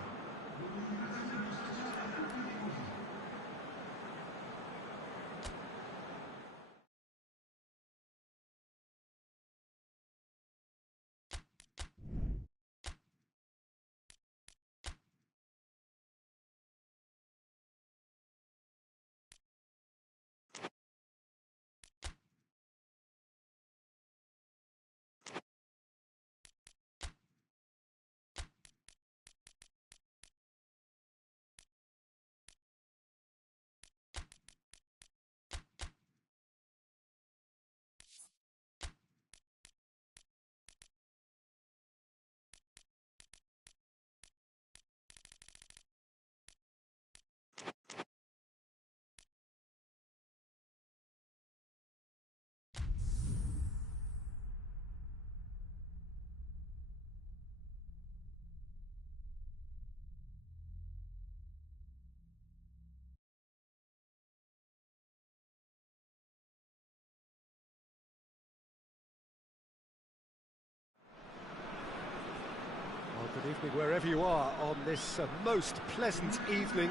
Good evening wherever you are on this most pleasant evening.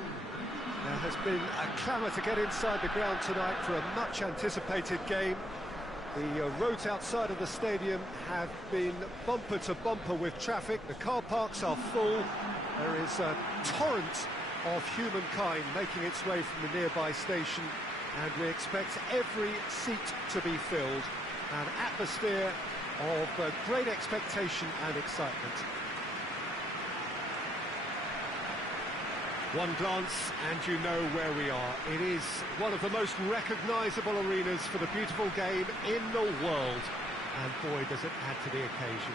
There has been a clamour to get inside the ground tonight for a much-anticipated game. The roads outside of the stadium have been bumper to bumper with traffic. The car parks are full. There is a torrent of humankind making its way from the nearby station, and we expect every seat to be filled. An atmosphere of great expectation and excitement. One glance and you know where we are. It is one of the most recognisable arenas for the beautiful game in the world. And boy, does it add to the occasion.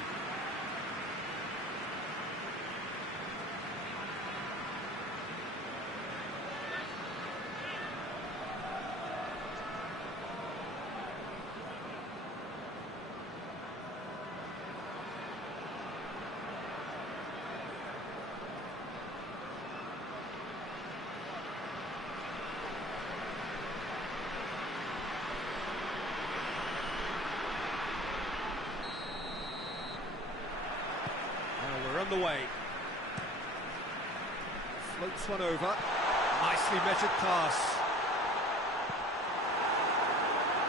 On the way. Floats one over. Nicely measured pass.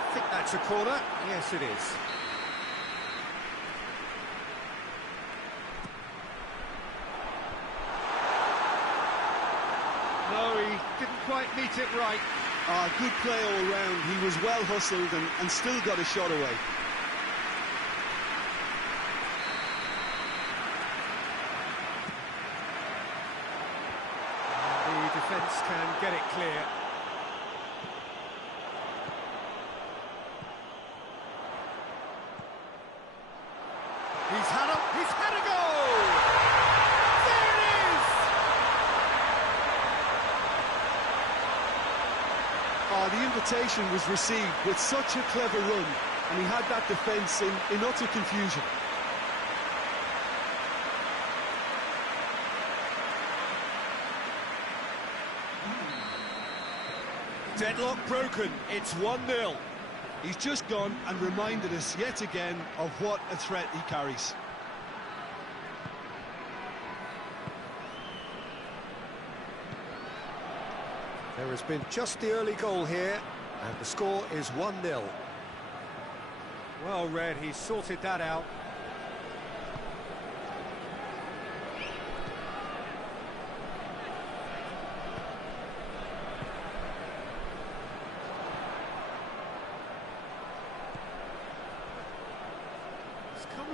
I think that's a corner. Yes, it is. No, he didn't quite meet it right. Good play all round. He was well hustled and still got a shot away. Defence can get it clear. He's had a goal! There it is! The invitation was received with such a clever run, and he had that defence in utter confusion. Deadlock broken, it's 1-0. He's just gone and reminded us yet again of what a threat he carries. There has been just the early goal here, and the score is 1-0. Well read, he sorted that out.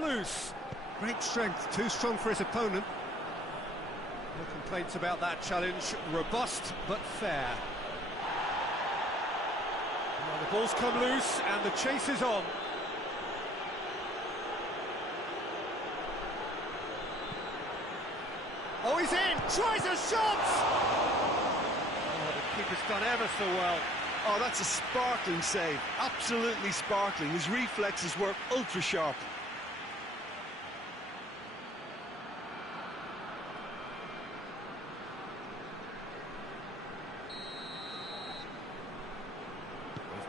Loose. Great strength, too strong for his opponent. No complaints about that challenge. Robust but fair. Now the ball's come loose and the chase is on. Oh, he's in! Tries a shot! Oh, the keeper's done ever so well. Oh, that's a sparkling save. Absolutely sparkling. His reflexes were ultra sharp.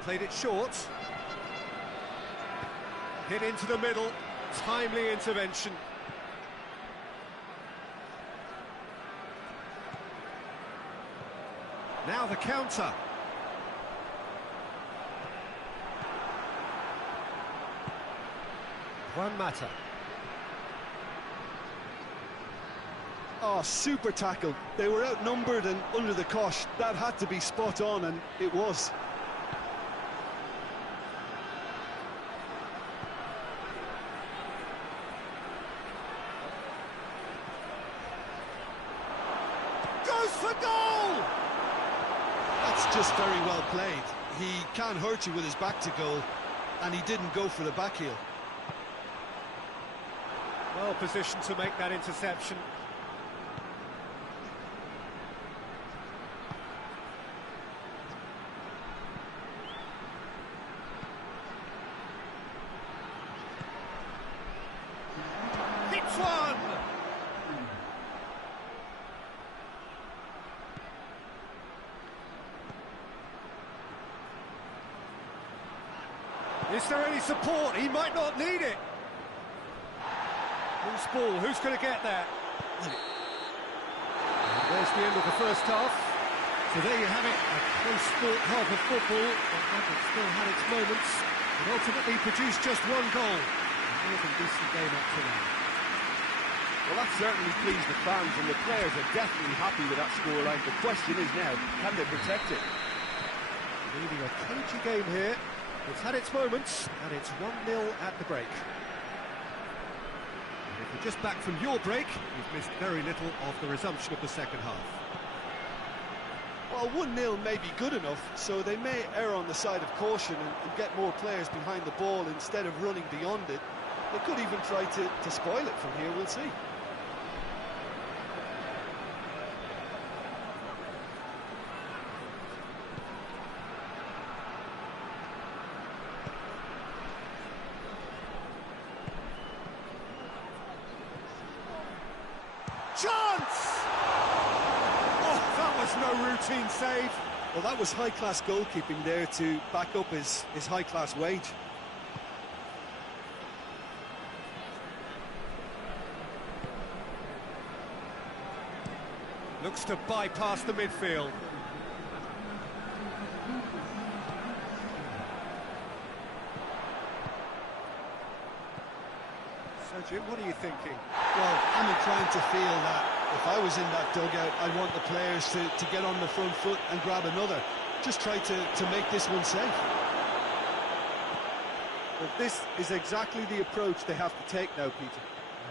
Played it short. Hit into the middle. Timely intervention. Now the counter. One matter. Oh, super tackle. They were outnumbered and under the cosh. That had to be spot on, and it was. For goal! That's just very well played. He can't hurt you with his back to goal, and he didn't go for the back heel. Well positioned to make that interception. Hits one! Is there any support? He might not need it. Loose ball, who's going to get that? And there's the end of the first half. So there you have it, a close-fought half of football, but it still had its moments, and ultimately produced just one goal. A more than decent game up to now. Well, that certainly pleased the fans, and the players are definitely happy with that scoreline. The question is now, can they protect it? Leading a cagey game here. It's had its moments, and it's 1-0 at the break. And if you're just back from your break, you've missed very little of the resumption of the second half. Well, 1-0 may be good enough, so they may err on the side of caution and get more players behind the ball instead of running beyond it. They could even try to spoil it from here, we'll see. Chance! Oh, that was no routine save. Well, that was high-class goalkeeping there to back up his high-class wage. Looks to bypass the midfield. So, Jim, what are you thinking? Well, I'm inclined to feel that if I was in that dugout, I'd want the players to get on the front foot and grab another. Just try to make this one safe. Well, this is exactly the approach they have to take now, Peter.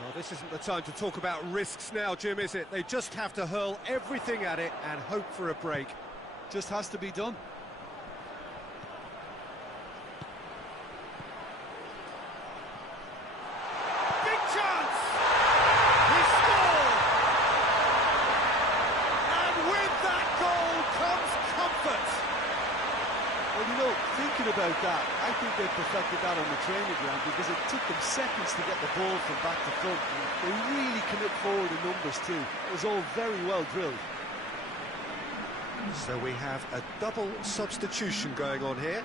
Well, this isn't the time to talk about risks now, Jim, is it? They just have to hurl everything at it and hope for a break. Just has to be done. Big chance! He scored! And with that goal comes comfort. Well, you know, thinking about that, I think they perfected that on the training ground because it took them seconds to get the ball from back to front. And they really commit forward in numbers too. It was all very well drilled. So we have a double substitution going on here.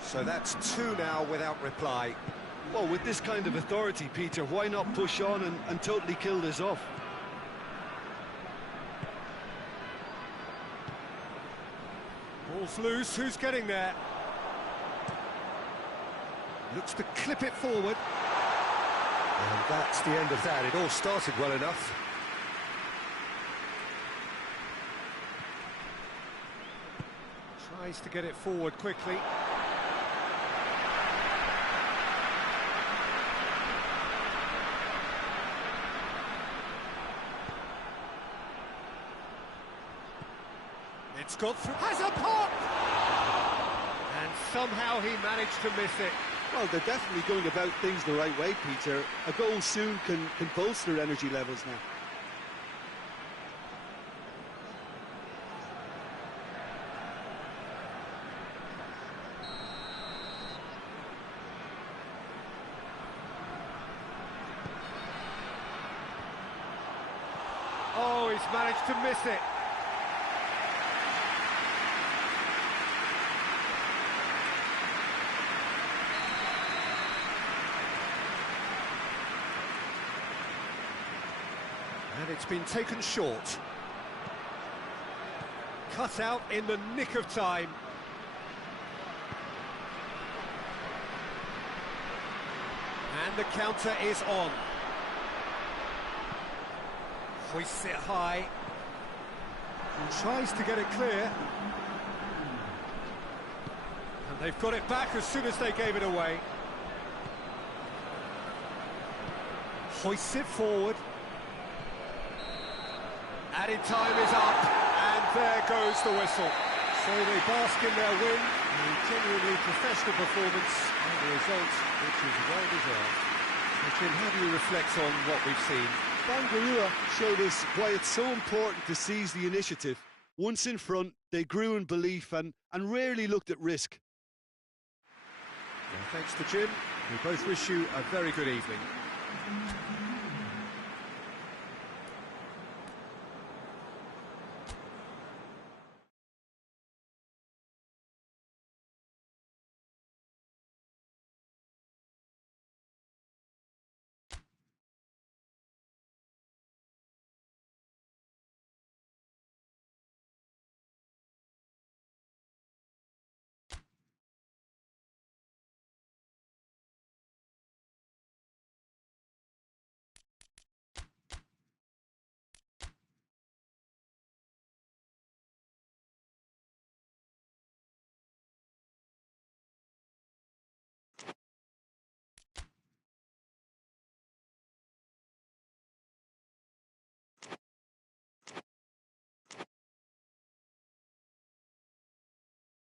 So that's 2 now without reply. Well, with this kind of authority, Peter, why not push on and totally kill this off? Ball's loose, who's getting there? Looks to clip it forward. And that's the end of that. It all started well enough. Tries to get it forward quickly. It's got through, has a pop! And somehow he managed to miss it. Well, they're definitely going about things the right way, Peter. A goal soon can bolster energy levels now. Oh, he's managed to miss it. And it's been taken short. Cut out in the nick of time. And the counter is on. Hoists it high. And tries to get it clear. And they've got it back as soon as they gave it away. Hoists it forward. Added time is up, and there goes the whistle. So they bask in their win, a genuinely professional performance, and the result which is well deserved. So Jim, how do you reflect on what we've seen? Bangarua showed us why it's so important to seize the initiative. Once in front, they grew in belief and rarely looked at risk. Well, thanks to Jim. We both wish you a very good evening.